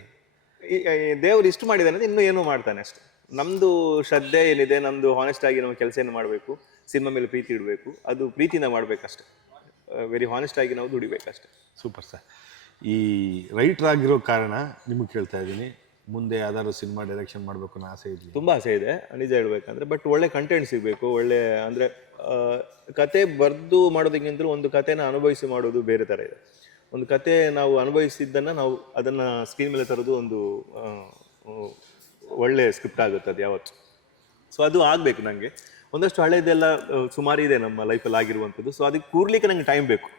ದೇವ್ರು ಇಷ್ಟು ಮಾಡಿದಾನೆ, ಇನ್ನೂ ಏನೋ ಮಾಡ್ತಾನೆ ಅಷ್ಟೇ. ನಮ್ದು ಶ್ರದ್ಧೆ ಏನಿದೆ, ನಮ್ದು ಹಾನೆಸ್ಟ್ ಆಗಿ ನಾವು ಕೆಲಸ ಏನು ಮಾಡಬೇಕು, ಸಿನಿಮಾ ಮೇಲೆ ಪ್ರೀತಿ ಇಡಬೇಕು, ಅದು ಪ್ರೀತಿಯಿಂದ ಮಾಡ್ಬೇಕಷ್ಟೆ. ವೆರಿ ಹಾನೆಸ್ಟ್ ಆಗಿ ನಾವು ದುಡಿಬೇಕಷ್ಟೆ. Super sir. ಈ ರೈಟರ್ ಆಗಿರೋ ಕಾರಣ ನಿಮಗೆ ಕೇಳ್ತಾ ಇದ್ದೀನಿ, ಮುಂದೆ ಯಾವ್ದಾದ್ರು ಸಿನಿಮಾ ಡೈರೆಕ್ಷನ್ ಮಾಡಬೇಕು ಅನ್ನೋ ಆಸೆ ಇದೆಯಾ? ತುಂಬ ಆಸೆ ಇದೆ ನಿಜ ಹೇಳ್ಬೇಕಂದ್ರೆ. ಬಟ್ ಒಳ್ಳೆ ಕಂಟೆಂಟ್ ಸಿಗಬೇಕು, ಒಳ್ಳೆ ಅಂದರೆ ಕತೆ ಬರೆದು ಮಾಡೋದಕ್ಕಿಂತಲೂ ಒಂದು ಕತೆನ ಅನುಭವಿಸಿ ಮಾಡೋದು ಬೇರೆ ಥರ ಇದೆ. ಒಂದು ಕತೆ ನಾವು ಅನುಭವಿಸಿದ್ದನ್ನು ನಾವು ಅದನ್ನು ಸ್ಕ್ರೀನ್ ಮೇಲೆ ತರೋದು ಒಂದು ಒಳ್ಳೆ ಸ್ಕ್ರಿಪ್ಟ್ ಆಗುತ್ತೆ ಅದು ಯಾವತ್ತು. ಸೊ ಅದು ಆಗಬೇಕು ನನಗೆ. ಒಂದಷ್ಟು ಹಳೇದೆಲ್ಲ ಸುಮಾರು ಇದೆ ನಮ್ಮ ಲೈಫಲ್ಲಿ ಆಗಿರುವಂಥದ್ದು. ಸೊ ಅದಕ್ಕೆ ಕೂರ್ಲಿಕ್ಕೆ ನನಗೆ ಟೈಮ್ ಬೇಕು.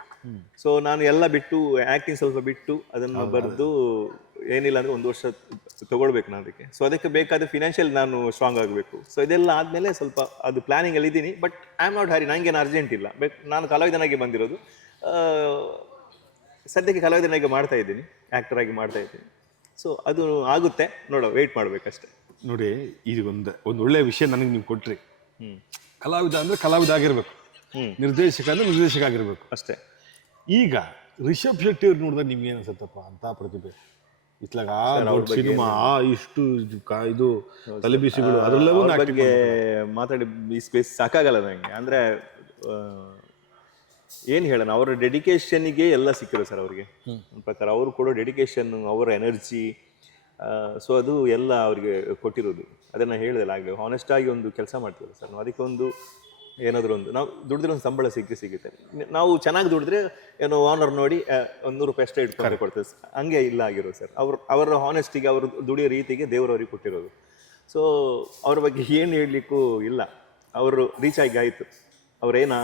ಸೊ ನಾನು ಎಲ್ಲ ಬಿಟ್ಟು, ಆ್ಯಕ್ಟಿಂಗ್ ಸ್ವಲ್ಪ ಬಿಟ್ಟು ಅದನ್ನು ಬರೆದು ಏನಿಲ್ಲ ಅಂದರೆ 1 ವರ್ಷ ತೊಗೊಳ್ಬೇಕು ನಾನು ಅದಕ್ಕೆ. ಸೊ ಅದಕ್ಕೆ ಬೇಕಾದ ಫಿನಾನ್ಷಿಯಲ್ ನಾನು ಸ್ಟ್ರಾಂಗ್ ಆಗಬೇಕು. ಸೊ ಇದೆಲ್ಲ ಆದಮೇಲೆ ಸ್ವಲ್ಪ ಅದು ಪ್ಲ್ಯಾನಿಂಗಲ್ಲಿ ಇದ್ದೀನಿ. ಬಟ್ ಐ ಆಮ್ ನಾಟ್ ಹರಿ, ನನಗೇನು ಅರ್ಜೆಂಟ್ ಇಲ್ಲ. ಬಟ್ ನಾನು ಕಲಾವಿದನಾಗಿ ಬಂದಿರೋದು, ಸದ್ಯಕ್ಕೆ ಕಲಾವಿದನಾಗಿ ಮಾಡ್ತಾ ಇದ್ದೀನಿ, ಆ್ಯಕ್ಟರ್ ಆಗಿ ಮಾಡ್ತಾ ಇದ್ದೀನಿ. ಸೊ ಅದು ಆಗುತ್ತೆ, ನೋಡೋ, ವೆಯ್ಟ್ ಮಾಡಬೇಕಷ್ಟೆ. ನೋಡಿ, ಇದು ಒಂದು ಒಳ್ಳೆ ವಿಷಯ ನನಗೆ ನೀವು ಕೊಟ್ರಿ. ಕಲಾವಿದ ಅಂದರೆ ಕಲಾವಿದ ಆಗಿರ್ಬೇಕು, ನಿರ್ದೇಶಕ ಅಂದರೆ ನಿರ್ದೇಶಕ ಆಗಿರ್ಬೇಕು ಅಷ್ಟೇ. ಈಗ ರಿಷಬ್ ಶೆಟ್ಟಿ ಅವ್ರು ನೋಡಿದಾಗ ನಿಮ್ಗೆ ಏನು ಅನ್ಸುತ್ತಪ್ಪ ಅಂತ ಪ್ರತಿಭೆ? ಇತ್ಲಾಗ ಸಿನಿಮಾ ಇಷ್ಟು ಇದು ತಲೆಬಿಸಿಗಳು ಅದೆಲ್ಲವೂ ಬಗ್ಗೆ ಮಾತಾಡಿ ಈ ಸ್ಪೇಸ್ ಸಾಕಾಗಲ್ಲ ನನಗೆ. ಅಂದರೆ ಏನು ಹೇಳೋಣ, ಅವರ ಡೆಡಿಕೇಶನ್ಗೆ ಎಲ್ಲ ಸಿಕ್ಕಿರೋ ಸರ್ ಅವ್ರಿಗೆ. ನನ್ನ ಪ್ರಕಾರ ಅವರು ಕೊಡೋ ಡೆಡಿಕೇಶನ್, ಅವರ ಎನರ್ಜಿ, ಸೊ ಅದು ಎಲ್ಲ ಅವ್ರಿಗೆ ಕೊಟ್ಟಿರೋದು. ಅದನ್ನು ಹೇಳಿದೆಲ್ಲ ಆಗಲಿ, ಹಾನೆಸ್ಟಾಗಿ ಒಂದು ಕೆಲಸ ಮಾಡ್ತೀವಲ್ಲ ಸರ್ ನಾವು, ಅದಕ್ಕೆ ಒಂದು ಏನಾದರೂ ಒಂದು ನಾವು ದುಡಿದ್ರೆ ಒಂದು ಸಂಬಳ ಸಿಗುತ್ತೆ. ನಾವು ಚೆನ್ನಾಗಿ ದುಡಿದ್ರೆ ಏನೋ ಓನರ್ ನೋಡಿ 100 ರೂಪಾಯಿ ಅಷ್ಟೇ ಇಟ್ಕೊಂಡು ಕೊಡ್ತೇವೆ, ಹಂಗೆ ಇಲ್ಲ ಆಗಿರೋದು ಸರ್. ಅವರ ಹಾನೆಸ್ಟಿಗೆ, ಅವರು ದುಡಿಯೋ ರೀತಿಗೆ ದೇವರವ್ರಿಗೆ ಕೊಟ್ಟಿರೋದು. ಸೊ ಅವ್ರ ಬಗ್ಗೆ ಏನು ಹೇಳಲಿಕ್ಕೂ ಇಲ್ಲ. ಅವರು ರೀಚ್ ಆಗಿ ಆಯಿತು. ಅವ್ರೇನು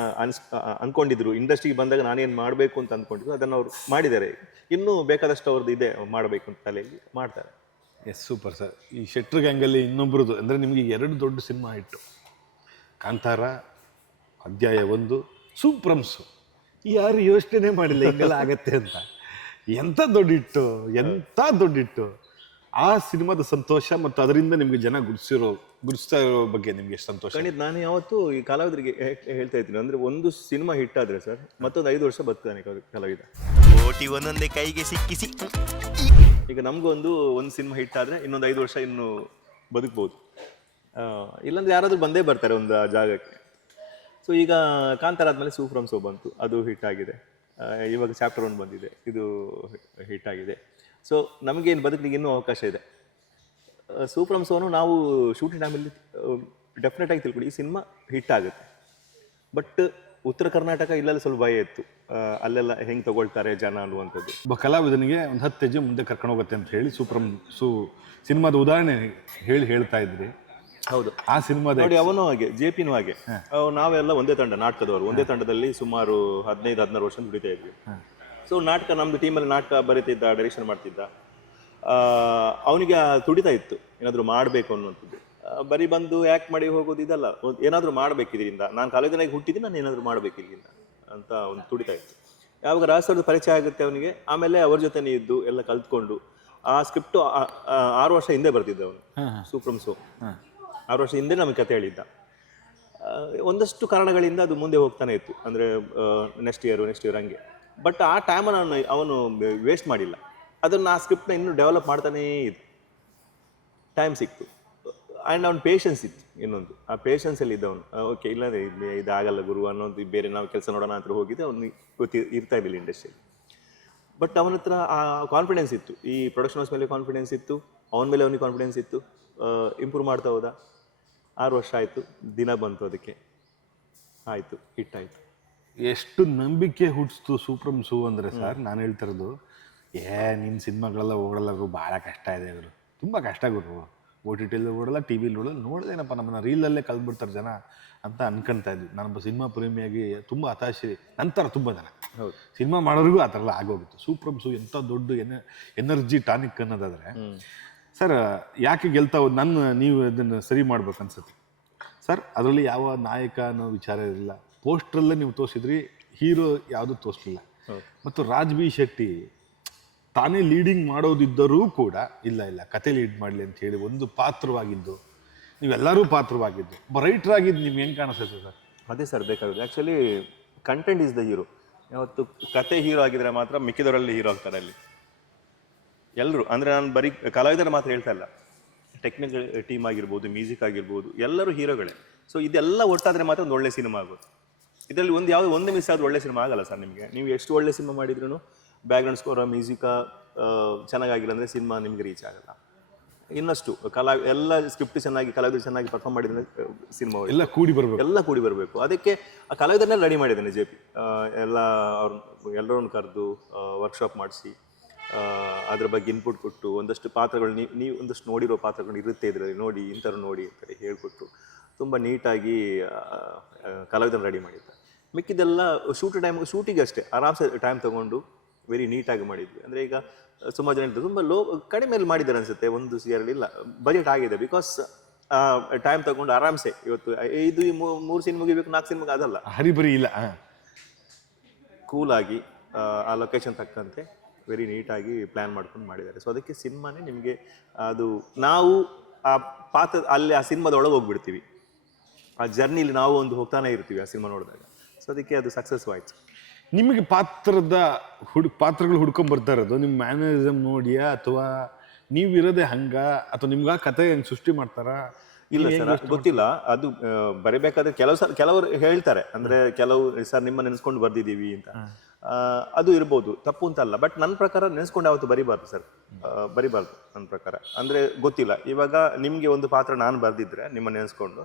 ಅಂದ್ಕೊಂಡಿದ್ರು, ಇಂಡಸ್ಟ್ರಿಗೆ ಬಂದಾಗ ನಾನೇನು ಮಾಡಬೇಕು ಅಂತ ಅಂದ್ಕೊಂಡಿದ್ರು, ಅದನ್ನು ಅವ್ರು ಮಾಡಿದ್ದಾರೆ. ಇನ್ನೂ ಬೇಕಾದಷ್ಟು ಅವ್ರದ್ದು ಇದೆ ಮಾಡಬೇಕು ಅಂತ ತಲೆಯಲ್ಲಿ, ಮಾಡ್ತಾರೆ. Yes, super sir. ಈ ಶೆಟ್ರ್ ಗ್ಯಾಂಗಲ್ಲಿ ಇನ್ನೊಬ್ರದ್ದು ಅಂದರೆ ನಿಮಗೆ 2 ದೊಡ್ಡ ಸಿನಿಮಾ ಹಿಟ್ಟು, ಕಾಂತಾರ ಅಧ್ಯಾಯ 1, ಸೂಪ್ರಂಸು. ಯಾರು ಯೋಚನೆ ಮಾಡಿಲ್ಲ ಹಿಂಗೆಲ್ಲ ಆಗತ್ತೆ ಅಂತ. ಎಂಥ ದೊಡ್ಡಿಟ್ಟು ಆ ಸಿನಿಮಾದ ಸಂತೋಷ ಮತ್ತು ಅದರಿಂದ ನಿಮಗೆ ಜನ ಗುರುತಿಸ್ತಾ ಇರೋ ಬಗ್ಗೆ ನಿಮ್ಗೆ ಎಷ್ಟು ಸಂತೋಷ? ಖಂಡಿತ. ನಾನು ಯಾವತ್ತೂ ಈ ಕಲಾವಿದರಿಗೆ ಹೇಳ್ತಾ ಇದ್ದೀನಿ, ಅಂದರೆ ಒಂದು ಸಿನಿಮಾ ಹಿಟ್ ಆದರೆ ಸರ್ ಮತ್ತೊಂದು 5 ವರ್ಷ ಬದುಕ್ತಾನೆ ಕಲಾವಿದ. ಕೋಟಿ ಒಂದೊಂದೇ ಕೈಗೆ ಸಿಕ್ಕಿಸಿ. ಈಗ ನಮಗೂ ಒಂದು ಸಿನಿಮಾ ಹಿಟ್ ಆದರೆ ಇನ್ನೊಂದು 5 ವರ್ಷ ಇನ್ನು ಬದುಕ್ಬೋದು. ಇಲ್ಲಾಂದ್ರೆ ಯಾರಾದರೂ ಬಂದೇ ಬರ್ತಾರೆ ಒಂದು ಜಾಗಕ್ಕೆ. ಸೊ ಈಗ ಕಾಂತಾರ ಆದಮೇಲೆ ಸೂಪ್ರಂಸೋ ಬಂತು, ಅದು ಹಿಟ್ ಆಗಿದೆ. ಇವಾಗ ಚಾಪ್ಟರ್ 1 ಬಂದಿದೆ, ಇದು ಹಿಟ್ ಆಗಿದೆ. ಸೊ ನಮಗೇನು ಬದುಕಲಿಕ್ಕೆ ಇನ್ನೂ ಅವಕಾಶ ಇದೆ. ಸೂಪ್ರಂಸೋನು ನಾವು ಶೂಟಿಂಗ್ ಟೈಮಲ್ಲಿ ಡೆಫಿನೆಟ್ ಆಗಿ ತಿಳ್ಕೊಳ್ಳಿ, ಈ ಸಿನಿಮಾ ಹಿಟ್ ಆಗುತ್ತೆ. ಬಟ್ ಉತ್ತರ ಕರ್ನಾಟಕ ಇಲ್ಲೆಲ್ಲ ಸ್ವಲ್ಪ ಭಯ ಇತ್ತು, ಅಲ್ಲೆಲ್ಲ ಹೆಂಗೆ ತಗೊಳ್ತಾರೆ ಜನ ಅನ್ನುವಂಥದ್ದು. ಒಬ್ಬ ಕಲಾವಿದನಿಗೆ ಒಂದು 10 ಹೆಜ್ಜೆ ಮುಂದೆ ಕರ್ಕೊಂಡು ಹೋಗುತ್ತೆ ಅಂತ ಹೇಳಿ ಸಿನಿಮಾದ ಉದಾಹರಣೆ ಹೇಳ್ತಾ ಇದ್ರಿ. ಹೌದು, ಆ ಸಿನಿಮಾದ ನೋಡಿ, ಅವನು ಹಾಗೆ, JPನೂ ಹಾಗೆ. ನಾವೆಲ್ಲ ಒಂದೇ ತಂಡ, ನಾಟಕದವರು ಒಂದೇ ತಂಡದಲ್ಲಿ ಸುಮಾರು 15-16 ವರ್ಷ ದುಡಿತಾ ಇದ್ವಿ. ಸೊ ನಾಟಕ, ನಮ್ಮದು ಟೀಮಲ್ಲಿ ನಾಟಕ ಬರೀತಿದ್ದ, ಡೈರೆಕ್ಷನ್ ಮಾಡ್ತಿದ್ದ. ಅವನಿಗೆ ತುಡಿತಾ ಇತ್ತು ಏನಾದರೂ ಮಾಡಬೇಕು ಅನ್ನುವಂಥದ್ದು. ಬರೀ ಬಂದು ಆ್ಯಕ್ಟ್ ಮಾಡಿ ಹೋಗೋದು ಇದಲ್ಲ, ಏನಾದರೂ ಮಾಡಬೇಕು ಇದರಿಂದ, ನಾನು ಕಾಲೇಜಿನಾಗ ಹುಟ್ಟಿದ್ದೀನಿ, ನಾನು ಏನಾದರೂ ಮಾಡಬೇಕು ಇಲ್ಲಿಂದ ಅಂತ ಒಂದು ತುಡಿತಾ ಇತ್ತು. ಯಾವಾಗ ರಾಜಸ್ಥಾನದ ಪರಿಚಯ ಆಗುತ್ತೆ ಅವನಿಗೆ, ಆಮೇಲೆ ಅವ್ರ ಜೊತೆನೇ ಇದ್ದು ಎಲ್ಲ ಕಲ್ತ್ಕೊಂಡು ಆ ಸ್ಕ್ರಿಪ್ಟು 6 ವರ್ಷ ಹಿಂದೆ ಬರ್ತಿದ್ದ ಅವನು, ಸೂಪ್ರಮ್ ಸೋ 6 ವರ್ಷ ಹಿಂದೆ ನಮಗೆ ಕತೆ ಹೇಳಿದ್ದ. ಒಂದಷ್ಟು ಕಾರಣಗಳಿಂದ ಅದು ಮುಂದೆ ಹೋಗ್ತಾನೆ ಇತ್ತು, ಅಂದರೆ ನೆಕ್ಸ್ಟ್ ಇಯರ್ ಹಂಗೆ. ಬಟ್ ಆ ಟೈಮನ್ನು ಅವನು ವೇಸ್ಟ್ ಮಾಡಿಲ್ಲ, ಅದನ್ನು ಆ ಸ್ಕ್ರಿಪ್ಟ್ನ ಇನ್ನೂ ಡೆವಲಪ್ ಮಾಡ್ತಾನೇ ಇದ್ದ. ಟೈಮ್ ಸಿಕ್ತು ಆ್ಯಂಡ್ ಅವ್ನ ಪೇಷನ್ಸ್ ಇತ್ತು. ಇನ್ನೊಂದು ಆ ಪೇಷನ್ಸಲ್ಲಿ ಇದ್ದವನು, ಓಕೆ ಇಲ್ಲದೆ ಇದಾಗಲ್ಲ ಗುರು ಅನ್ನೋದು, ಬೇರೆ ನಾವು ಕೆಲಸ ನೋಡೋಣ ಅಂತ ಹೋಗಿದ್ದೆ, ಅವ್ನಿಗೆ ಇರ್ತಾ ಇರಲಿಲ್ಲ ಇಂಡಸ್ಟ್ರಿಯಲ್ಲಿ. ಬಟ್ ಅವನ ಹತ್ರ ಆ ಕಾನ್ಫಿಡೆನ್ಸ್ ಇತ್ತು, ಈ ಪ್ರೊಡಕ್ಷನ್ ಹೌಸ್ ಮೇಲೆ ಕಾನ್ಫಿಡೆನ್ಸ್ ಇತ್ತು, ಅವನ ಮೇಲೆ ಅವನಿಗೆ ಕಾನ್ಫಿಡೆನ್ಸ್ ಇತ್ತು. ಇಂಪ್ರೂವ್ ಮಾಡ್ತಾ ಹೋದ. 6 ವರ್ಷ ಆಯಿತು, ದಿನ ಬಂತು, ಅದಕ್ಕೆ ಆಯಿತು, ಹಿಟ್ ಆಯಿತು. ಎಷ್ಟು ನಂಬಿಕೆ ಹುಟ್ಟಿಸ್ತು ಸೂಪ್ರಮ್ ಸೂ ಅಂದರೆ ಸರ್, ನಾನು ಹೇಳ್ತಿರೋದು ನಿನ್ನ ಸಿನಿಮಾಗಳೆಲ್ಲ ಓಡಲ್ಲ ಗುರು, ಭಾಳ ಕಷ್ಟ ಇದೆ ಗುರು, ತುಂಬ ಕಷ್ಟ ಗುರು. OTT ಓಡಲ್ಲ, ಟಿ ವಿಲಿ ಓಡಲ್ಲ, ನೋಡಿದೇನಪ್ಪ ನಮ್ಮನ್ನ ರೀಲಲ್ಲೇ ಕಲ್ಬಿಡ್ತಾರೆ ಜನ ಅಂತ ಅನ್ಕೊಳ್ತಾ ಇದ್ವಿ. ನಾನೊಬ್ಬ ಸಿನಿಮಾ ಪ್ರೇಮಿಯಾಗಿ ತುಂಬ ಹತಾಶೆ. ನಂತರ ತುಂಬ ಜನ ಸಿನಿಮಾ ಮಾಡೋರಿಗೂ ಆ ಥರ ಎಲ್ಲ ಆಗೋಗಿತ್ತು. ಸೂಪ್ರಮ್ ಸೂ ಎಂಥ ದೊಡ್ಡ ಎನರ್ಜಿ ಟಾನಿಕ್ ಅನ್ನೋದಾದರೆ ಸರ್, ಯಾಕೆ ಗೆಲ್ತಾ ಹೋದ್ ನೀವು ಅದನ್ನು ಸರಿ ಮಾಡ್ಬೇಕು ಅನ್ಸುತ್ತೆ ಸರ್. ಅದರಲ್ಲಿ ಯಾವ ನಾಯಕ ಅನ್ನೋ ವಿಚಾರ ಇರಲಿಲ್ಲ, ಪೋಸ್ಟ್ರಲ್ಲೇ ನೀವು ತೋರಿಸಿದ್ರಿ, ಹೀರೋ ಯಾವುದು ತೋರಿಸಲಿಲ್ಲ. ಮತ್ತು ರಾಜ್ ಬಿ ಶೆಟ್ಟಿ ತಾನೇ ಲೀಡಿಂಗ್ ಮಾಡೋದಿದ್ದರೂ ಕೂಡ ಇಲ್ಲ ಕತೆ ಲೀಡ್ ಮಾಡಲಿ ಅಂತ ಹೇಳಿ ಒಂದು ಪಾತ್ರವಾಗಿದ್ದು, ನೀವೆಲ್ಲರೂ ಪಾತ್ರವಾಗಿದ್ದು, ಒಬ್ಬ ರೈಟರ್ ಆಗಿದ್ದು ನಿಮ್ಗೆ ಹೆಂಗೆ ಕಾಣಿಸ್ತೈತೆ ಸರ್? ಅದೇ ಸರ್ ಬೇಕಾಗುತ್ತೆ. Actually content is the hero. ಯಾವತ್ತು ಕತೆ ಹೀರೋ ಆಗಿದ್ರೆ ಮಾತ್ರ ಮಿಕ್ಕಿದವರಲ್ಲಿ ಹೀರೋ ಆಗ್ತಾರೆ ಅಲ್ಲಿ ಎಲ್ಲರೂ. ಅಂದರೆ ನಾನು ಬರೀ ಕಲಾವಿದರ ಮಾತ್ರ ಹೇಳ್ತಾ ಇಲ್ಲ, ಟೆಕ್ನಿಕಲ್ ಟೀಮ್ ಆಗಿರ್ಬೋದು, ಮ್ಯೂಸಿಕ್ ಆಗಿರ್ಬೋದು, ಎಲ್ಲರೂ ಹೀರೋಗಳೇ. ಸೊ ಇದೆಲ್ಲ ಒಟ್ಟಾದರೆ ಮಾತ್ರ ಒಂದು ಒಳ್ಳೆ ಸಿನಿಮಾ ಆಗೋದು. ಇದರಲ್ಲಿ ಒಂದು ಮಿಸ್ ಆದರೂ ಒಳ್ಳೆ ಸಿನಿಮಾ ಆಗಲ್ಲ ಸರ್ ನಿಮಗೆ. ನೀವು ಎಷ್ಟು ಒಳ್ಳೆ ಸಿನಿಮಾ ಮಾಡಿದ್ರೂ ಬ್ಯಾಕ್ಗ್ರೌಂಡ್ ಸ್ಕೋರ್, ಮ್ಯೂಸಿಕ ಚೆನ್ನಾಗಿಲ್ಲ ಅಂದರೆ ಸಿನಿಮಾ ನಿಮಗೆ ರೀಚ್ ಆಗಲ್ಲ. ಇನ್ನಷ್ಟು ಎಲ್ಲ ಸ್ಕ್ರಿಪ್ಟ್ ಚೆನ್ನಾಗಿ, ಕಲಾವಿದರು ಚೆನ್ನಾಗಿ ಪರ್ಫಾರ್ಮ್ ಮಾಡಿದ್ರೆ ಸಿನಿಮಾ ಎಲ್ಲ ಕೂಡಿ ಬರಬೇಕು. ಅದಕ್ಕೆ ಆ ಕಲಾವಿದರನ್ನೆಲ್ಲ ರೆಡಿ ಮಾಡಿದ್ದಾನೆ JP. ಎಲ್ಲರನ್ನು ಕರೆದು ವರ್ಕ್ಶಾಪ್ ಮಾಡಿಸಿ, ಅದ್ರ ಬಗ್ಗೆ ಇನ್ಪುಟ್ ಕೊಟ್ಟು, ಒಂದಷ್ಟು ಪಾತ್ರಗಳು ನೀವು ಒಂದಷ್ಟು ನೋಡಿರೋ ಪಾತ್ರಗಳು ಇರುತ್ತೆ ಇದರಲ್ಲಿ, ನೋಡಿ ಇಂಥವ್ರು ನೋಡಿ ಅಂತಾರೆ ಹೇಳಿಕೊಟ್ಟು ತುಂಬ ನೀಟಾಗಿ ಕಲಾವಿದರನ್ನು ರೆಡಿ ಮಾಡಿದ್ದಾರೆ. ಮಿಕ್ಕಿದೆಲ್ಲ ಶೂಟಿಗೆ ಅಷ್ಟೇ ಆರಾಮ್ಸೆ ಟೈಮ್ ತೊಗೊಂಡು ವೆರಿ ನೀಟಾಗಿ ಮಾಡಿದ್ವಿ. ಅಂದರೆ ಈಗ ಸುಮಾರು ಜನ ಇರ್ತದೆ ತುಂಬ ಕಡಿಮೆಯಲ್ಲಿ ಮಾಡಿದ್ದಾರೆ ಅನಿಸುತ್ತೆ, ಒಂದು ಸೀರಿಯಲ್ ಇಲ್ಲ, ಬಜೆಟ್ ಆಗಿದೆ. ಬಿಕಾಸ್ ಟೈಮ್ ತಗೊಂಡು ಆರಾಮ್ಸೆ ಇವತ್ತು ಇದು 3 ಸೀನ್ ಮುಗಿಬೇಕು, 4 ಸೀನ್ ಅದಲ್ಲ, ಹರಿಬರಿ ಇಲ್ಲ, ಕೂಲಾಗಿ ಆ ಲೊಕೇಶನ್ ತಕ್ಕಂತೆ ವೆರಿ ನೀಟಾಗಿ ಪ್ಲ್ಯಾನ್ ಮಾಡ್ಕೊಂಡು ಮಾಡಿದ್ದಾರೆ. ಸೊ ಅದಕ್ಕೆ ಸಿನಿಮಾನೇ ನಿಮಗೆ ಅದು ನಾವು ಆ ಪಾತ್ರ ಅಲ್ಲಿ ಆ ಸಿನಿಮಾದೊಳಗೆ ಹೋಗ್ಬಿಡ್ತೀವಿ, ಆ ಜರ್ನಿಲಿ ನಾವು ಒಂದು ಹೋಗ್ತಾನೆ ಇರ್ತೀವಿ ಆ ಸಿನಿಮಾ ನೋಡಿದಾಗ. ಸೊ ಅದಕ್ಕೆ ಅದು ಸಕ್ಸಸ್ ಆಯ್ತು. ನಿಮಗೆ ಪಾತ್ರಗಳು ಹುಡ್ಕೊಂಡ್ ಬರ್ತಾ ಇರೋದು ನಿಮ್ಮ ಮ್ಯಾನರಿಸಮ್ ನೋಡಿಯಾ, ಅಥವಾ ನೀವು ಇರೋದೇ ಹಂಗ, ಅಥವಾ ನಿಮ್ಗೆ ಆ ಕತೆ ಹೆಂಗೆ ಸೃಷ್ಟಿ ಮಾಡ್ತಾರಾ? ಇಲ್ಲ ಸರ್, ಗೊತ್ತಿಲ್ಲ. ಅದು ಬರಿಬೇಕಾದ್ರೆ ಕೆಲವರು ಹೇಳ್ತಾರೆ, ಅಂದರೆ ಕೆಲವು ಸರ್ ನಿಮ್ಮ ನೆನೆಸ್ಕೊಂಡು ಬರ್ದಿದ್ದೀವಿ ಅಂತ, ಅದು ಇರ್ಬೋದು, ತಪ್ಪು ಅಂತಲ್ಲ. ಬಟ್ ನನ್ನ ಪ್ರಕಾರ ನೆನೆಸ್ಕೊಂಡು ಯಾವತ್ತು ಬರಿಬಾರ್ದು ಸರ್, ಬರಿಬಾರ್ದು ನನ್ನ ಪ್ರಕಾರ. ಅಂದರೆ ಗೊತ್ತಿಲ್ಲ, ಇವಾಗ ನಿಮಗೆ ಒಂದು ಪಾತ್ರ ನಾನು ಬರ್ದಿದ್ರೆ ನಿಮ್ಮ ನೆನೆಸ್ಕೊಂಡು,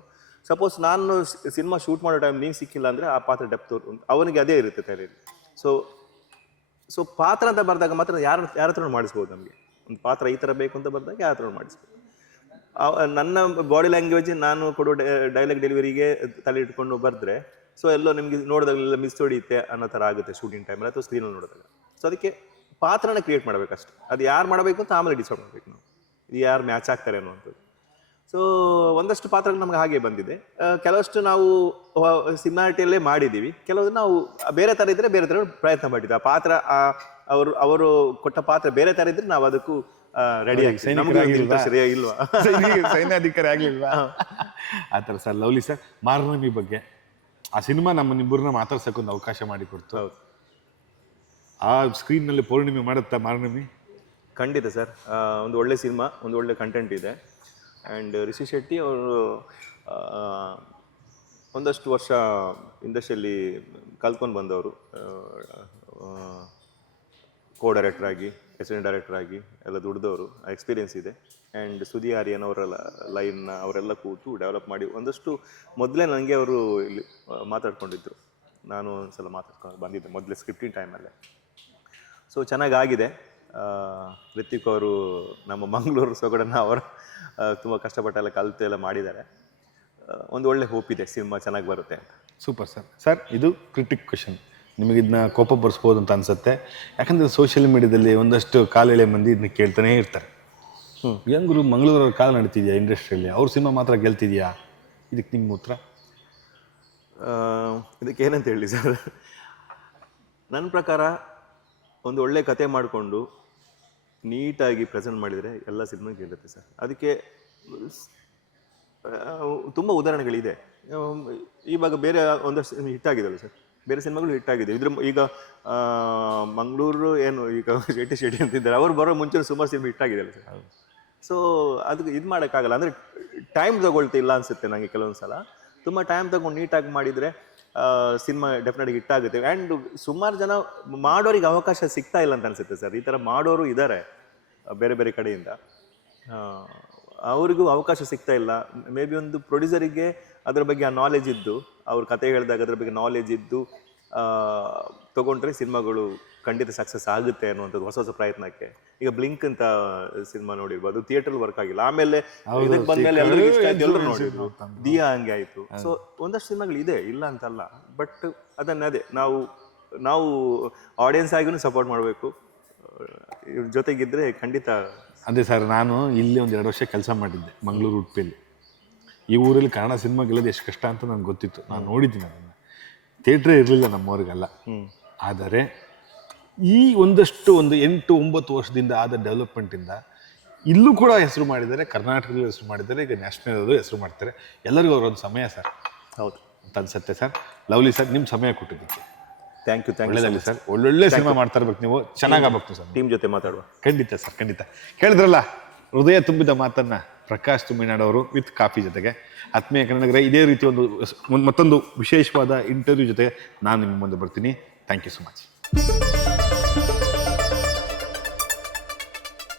ಸಪೋಸ್ ನಾನು ಸಿನಿಮಾ ಶೂಟ್ ಮಾಡೋ ಟೈಮ್ ನೀವು ಸಿಕ್ಕಿಲ್ಲ ಅಂದರೆ ಆ ಪಾತ್ರ ಡೆಪ್ತ್ ಅವನಿಗೆ ಅದೇ ಇರುತ್ತೆ ತಲೆಯಲ್ಲಿ. ಸೊ ಪಾತ್ರ ಅಂತ ಬರೆದಾಗ ಮಾತ್ರ ಯಾರ ಹತ್ರ ಮಾಡಿಸ್ಬೋದು. ನಮಗೆ ಒಂದು ಪಾತ್ರ ಈ ಥರ ಬೇಕು ಅಂತ ಬರೆದಾಗ ಯಾರ ಹತ್ರ ಮಾಡಿಸ್ಬೋದು. ನನ್ನ ಬಾಡಿ ಲ್ಯಾಂಗ್ವೇಜ್ ನಾನು ಕೊಡೋ ಡೈಲಾಗ್ ಡೆಲಿವರಿಗೆ ತಲೆ ಇಟ್ಕೊಂಡು ಬರೆದ್ರೆ ಸೊ ಎಲ್ಲೋ ನಿಮಗೆ ನೋಡಿದಾಗಲೆಲ್ಲ ಮಿಸ್ ಹೊಡಿಯುತ್ತೆ ಅನ್ನೋ ಥರ ಆಗುತ್ತೆ ಶೂಟಿಂಗ್ ಟೈಮಲ್ಲಿ ಅಥವಾ ಸ್ಕ್ರೀನಲ್ಲಿ ನೋಡಿದಾಗ. ಸೊ ಅದಕ್ಕೆ ಪಾತ್ರನ ಕ್ರಿಯೇಟ್ ಮಾಡಬೇಕಷ್ಟೆ, ಅದು ಯಾರು ಮಾಡಬೇಕು ಅಂತ ಆಮೇಲೆ ಡಿಸೈಡ್ ಮಾಡಬೇಕು ನಾವು, ಇದು ಯಾರು ಮ್ಯಾಚ್ ಆಗ್ತಾರೆ ಅನ್ನುವಂಥದ್ದು. ಸೊ ಒಂದಷ್ಟು ಪಾತ್ರಗಳು ನಮ್ಗೆ ಹಾಗೆ ಬಂದಿದೆ. ಕೆಲವಷ್ಟು ನಾವು ಸಿಮಿಲಾರಿಟಿಯಲ್ಲೇ ಮಾಡಿದ್ದೀವಿ, ಕೆಲವು ನಾವು ಬೇರೆ ಥರ ಇದ್ದರೆ ಬೇರೆ ಥರ ಪ್ರಯತ್ನ ಮಾಡಿದ್ವಿ. ಆ ಪಾತ್ರ ಅವರು ಕೊಟ್ಟ ಪಾತ್ರ ಬೇರೆ ಥರ ಇದ್ರೆ ನಾವು ಅದಕ್ಕೂ ರೆಡಿ ಆಗ್ತೀವಿ. ನಮಗೆ ಇಲ್ವಾ ಸೈನ್ಯಾಧಿಕಾರಿ ಆಗ್ಲಿಲ್ವಾ ಆ ಥರ ಸರ್. ಲವ್ಲಿ ಸರ್, ಮಾರ್ನಮಿ ಬಗ್ಗೆ ಆ ಸಿನಿಮಾ ನಮ್ಮನ್ನಿಬ್ಬರನ್ನ ಮಾತಾಡ್ಸೋಕ್ಕೊಂದು ಅವಕಾಶ ಮಾಡಿಕೊಡ್ತು. ಆ ಸ್ಕ್ರೀನ್ನಲ್ಲಿ ಪೌರ್ಣಿಮೆ ಮಾಡುತ್ತಾ ಮಾರ್ನಮಿ? ಖಂಡಿತ ಸರ್, ಒಂದು ಒಳ್ಳೆ ಸಿನಿಮಾ, ಒಂದು ಒಳ್ಳೆ ಕಂಟೆಂಟ್ ಇದೆ. ಆ್ಯಂಡ್ ರಿಷಿ ಶೆಟ್ಟಿ ಅವರು ಒಂದಷ್ಟು ವರ್ಷ ಇಂಡಸ್ಟ್ರಿಯಲ್ಲಿ ಕಲ್ತ್ಕೊಂಡು ಬಂದವರು, ಡೈರೆಕ್ಟರ್ ಆಗಿ, ಅಸಿಸ್ಟೆಂಟ್ ಡೈರೆಕ್ಟರ್ ಆಗಿ ಎಲ್ಲ ದುಡಿದವರು, ಎಕ್ಸ್ಪೀರಿಯನ್ಸ್ ಇದೆ. ಆ್ಯಂಡ್ ಸುದಿ ಆರ್ಯನ್ ಅವರೆಲ್ಲ ಲೈನ್ನ ಅವರೆಲ್ಲ ಕೂತು ಡೆವಲಪ್ ಮಾಡಿ ಒಂದಷ್ಟು ಮೊದಲೇ ನನಗೆ ಅವರು ಇಲ್ಲಿ ಮಾತಾಡ್ಕೊಂಡಿದ್ರು, ನಾನು ಒಂದ್ಸಲ ಮಾತಾಡ್ಕೊಂಡು ಬಂದಿದ್ದೆ ಮೊದಲೇ ಸ್ಕ್ರಿಪ್ಟಿಂಗ್ ಟೈಮಲ್ಲೇ. ಸೊ ಚೆನ್ನಾಗಾಗಿದೆ. ರಿತಿಕ್ ಅವರು ನಮ್ಮ ಮಂಗಳೂರು ಸೊಗಡನ್ನು ಅವರು ತುಂಬ ಕಷ್ಟಪಟ್ಟೆಲ್ಲ ಕಲಿತು ಎಲ್ಲ ಮಾಡಿದ್ದಾರೆ. ಒಂದು ಒಳ್ಳೆ ಹೋಪ್ ಇದೆ ಸಿನಿಮಾ ಚೆನ್ನಾಗಿ ಬರುತ್ತೆ ಅಂತ. Super sir. ಸರ್, ಇದು ಕ್ರಿಟಿಕ್ ಕ್ವೆಶನ್, ನಿಮಗೆ ಇದನ್ನ ಕೋಪ ಬರ್ಸ್ಬೋದು ಅಂತ ಅನ್ಸುತ್ತೆ. ಯಾಕಂದರೆ ಸೋಷಿಯಲ್ ಮೀಡಿಯಾದಲ್ಲಿ ಒಂದಷ್ಟು ಕಾಲೆಳೆ ಮಂದಿ ಇದನ್ನ ಕೇಳ್ತಾನೆ ಇರ್ತಾರೆ. ಹೆಂಗರು ಮಂಗಳೂರವ್ರ ಕಾಲ ನಡೀತಿದ್ಯಾ ಇಂಡಸ್ಟ್ರಿಯಲ್ಲಿ, ಅವ್ರ ಸಿನಿಮಾ ಮಾತ್ರ ಗೆಲ್ತಿದ್ಯಾ? ಇದಕ್ಕೆ ನಿಮ್ಮ ಉತ್ತರ? ಇದಕ್ಕೆ ಏನಂತ ಹೇಳಿ ಸರ್, ನನ್ನ ಪ್ರಕಾರ ಒಂದು ಒಳ್ಳೆ ಕತೆ ಮಾಡಿಕೊಂಡು ನೀಟಾಗಿ ಪ್ರೆಸೆಂಟ್ ಮಾಡಿದರೆ ಎಲ್ಲ ಸಿನಿಮಾ ಗೆಲ್ಲುತ್ತೆ ಸರ್. ಅದಕ್ಕೆ ತುಂಬ ಉದಾಹರಣೆಗಳಿದೆ. ಇವಾಗ ಬೇರೆ ಒಂದಷ್ಟು ಹಿಟ್ ಆಗಿದಲ್ಲ ಸರ್, ಬೇರೆ ಸಿನಿಮಾಗಳು ಹಿಟ್ ಆಗಿದೆ. ಈಗ ಮಂಗಳೂರು ಏನು ಈಗ ಶೆಟ್ಟಿ ಅಂತಿದ್ದಾರೆ, ಅವ್ರು ಬರೋ ಮುಂಚೆ ಸುಮಾರು ಸಿನಿಮಾ ಹಿಟ್ ಆಗಿದೆಯಲ್ಲ ಸರ್. ಸೊ ಅದಕ್ಕೆ ಇದು ಮಾಡೋಕ್ಕಾಗಲ್ಲ, ಅಂದರೆ ಟೈಮ್ ತಗೊಳ್ತಿಲ್ಲ ಅನಿಸುತ್ತೆ ನನಗೆ ಕೆಲವೊಂದು ಸಲ. ತುಂಬ ಟೈಮ್ ತಗೊಂಡು ನೀಟಾಗಿ ಮಾಡಿದರೆ ಸಿನಿಮಾ ಡೆಫಿನೆಟ್ಲಿ ಹಿಟ್ ಆಗುತ್ತೆ. ಆ್ಯಂಡ್ ಸುಮಾರು ಜನ ಮಾಡೋರಿಗೆ ಅವಕಾಶ ಸಿಗ್ತಾ ಇಲ್ಲ ಅಂತ ಅನಿಸುತ್ತೆ ಸರ್. ಈ ಥರ ಮಾಡೋರು ಇದ್ದಾರೆ ಬೇರೆ ಬೇರೆ ಕಡೆಯಿಂದ, ಅವರಿಗೂ ಅವಕಾಶ ಸಿಗ್ತಾ ಇಲ್ಲ. ಮೇ ಬಿ ಒಂದು ಪ್ರೊಡ್ಯೂಸರಿಗೆ ಅದ್ರ ಬಗ್ಗೆ ಆ ನಾಲೆಜ್ ಇದ್ದು, ಅವ್ರ ಕತೆ ಹೇಳಿದಾಗ ಅದ್ರ ಬಗ್ಗೆ ನಾಲೆಜ್ ಇದ್ದು ತೊಗೊಂಡ್ರೆ ಸಿನಿಮಾಗಳು ಖಂಡಿತ ಸಕ್ಸಸ್ ಆಗುತ್ತೆ ಅನ್ನುವಂಥದ್ದು ಹೊಸ ಹೊಸ ಪ್ರಯತ್ನಕ್ಕೆ. ಈಗ ಬ್ಲಿಂಕ್ ಅಂತ ಸಿನಿಮಾ ನೋಡಿರ್ಬೋದು, ಥಿಯೇಟರ್ ವರ್ಕ್ ಆಗಿಲ್ಲ, ಆಮೇಲೆ ಇದಕ್ಕೆ ಬಂದ್ಮೇಲೆ ಎಲ್ಲರಿಗೂ ಇಷ್ಟ ಆಯ್ತು, ಎಲ್ಲರೂ ನೋಡಿದ್ರು. ದಿಯಾ ಹಂಗೆ ಆಯಿತು. ಸೊ ಒಂದಷ್ಟು ಸಿನಿಮಾಗಳು ಇದೆ, ಇಲ್ಲ ಅಂತಲ್ಲ. ಬಟ್ ಅದೇ ನಾವು ಆಡಿಯನ್ಸ್ ಆಗಿನೂ ಸಪೋರ್ಟ್ ಮಾಡಬೇಕು, ಇವ್ರ ಜೊತೆಗಿದ್ರೆ ಖಂಡಿತ. ಅದೇ ಸರ್, ನಾನು ಇಲ್ಲಿ ಒಂದು 2 ವರ್ಷ ಕೆಲಸ ಮಾಡಿದ್ದೆ ಮಂಗಳೂರು ಉಡುಪಿಯಲ್ಲಿ. ಈ ಊರಲ್ಲಿ ಕನ್ನಡ ಸಿನಿಮಾ ಗೆಲ್ಲೋದು ಎಷ್ಟು ಕಷ್ಟ ಅಂತ ನನಗೆ ಗೊತ್ತಿತ್ತು, ನಾನು ನೋಡಿದ್ದೀನಿ ಅದನ್ನು. ಥಿಯೇಟ್ರೇ ಇರಲಿಲ್ಲ ನಮ್ಮವ್ರಿಗೆಲ್ಲ. ಆದರೆ ಈ ಒಂದು 8-9 ವರ್ಷದಿಂದ ಆದ ಡೆವಲಪ್ಮೆಂಟಿಂದ ಇಲ್ಲೂ ಕೂಡ ಹೆಸರು ಮಾಡಿದ್ದಾರೆ, ಕರ್ನಾಟಕದಲ್ಲೂ ಹೆಸರು ಮಾಡಿದ್ದಾರೆ, ಈಗ ನ್ಯಾಷನಲ್ಲೂ ಹೆಸರು ಮಾಡ್ತಾರೆ. ಎಲ್ಲರಿಗೂ ಅವರೊಂದು ಸಮಯ ಸರ್. ಹೌದು ಅಂತ ಅನ್ಸುತ್ತೆ ಸರ್. ಲವ್ಲಿ ಸರ್, ನಿಮ್ಮ ಸಮಯ ಕೊಟ್ಟಿದ್ದಕ್ಕೆ ಥ್ಯಾಂಕ್ ಯು ಒಳ್ಳೆದಾಗಲಿ ಸರ್. ಒಳ್ಳೊಳ್ಳೆ ಸಿನಿಮಾ ಮಾಡ್ತಾ ಇರ್ಬೇಕು, ನೀವು ಚೆನ್ನಾಗಾಗಬೇಕು ಸರ್. ಟೀಮ್ ಜೊತೆ ಮಾತಾಡುವ. ಖಂಡಿತ ಸರ್, ಖಂಡಿತ. ಕೇಳಿದ್ರಲ್ಲ, ಹೃದಯ ತುಂಬಿದ ಮಾತನ್ನ ಪ್ರಕಾಶ್ ತುಮ್ಮಿನಾಡ್ ಅವರು ವಿತ್ ಕಾಫಿ ಜೊತೆಗೆ. ಆತ್ಮೀಯ ಕನ್ನಡಿಗರೇ, ಇದೇ ರೀತಿ ಮತ್ತೊಂದು ವಿಶೇಷವಾದ ಇಂಟರ್ವ್ಯೂ ಜೊತೆ ನಾನು ನಿಮ್ಮ ಮುಂದೆ ಬರ್ತೀನಿ. Thank you so much.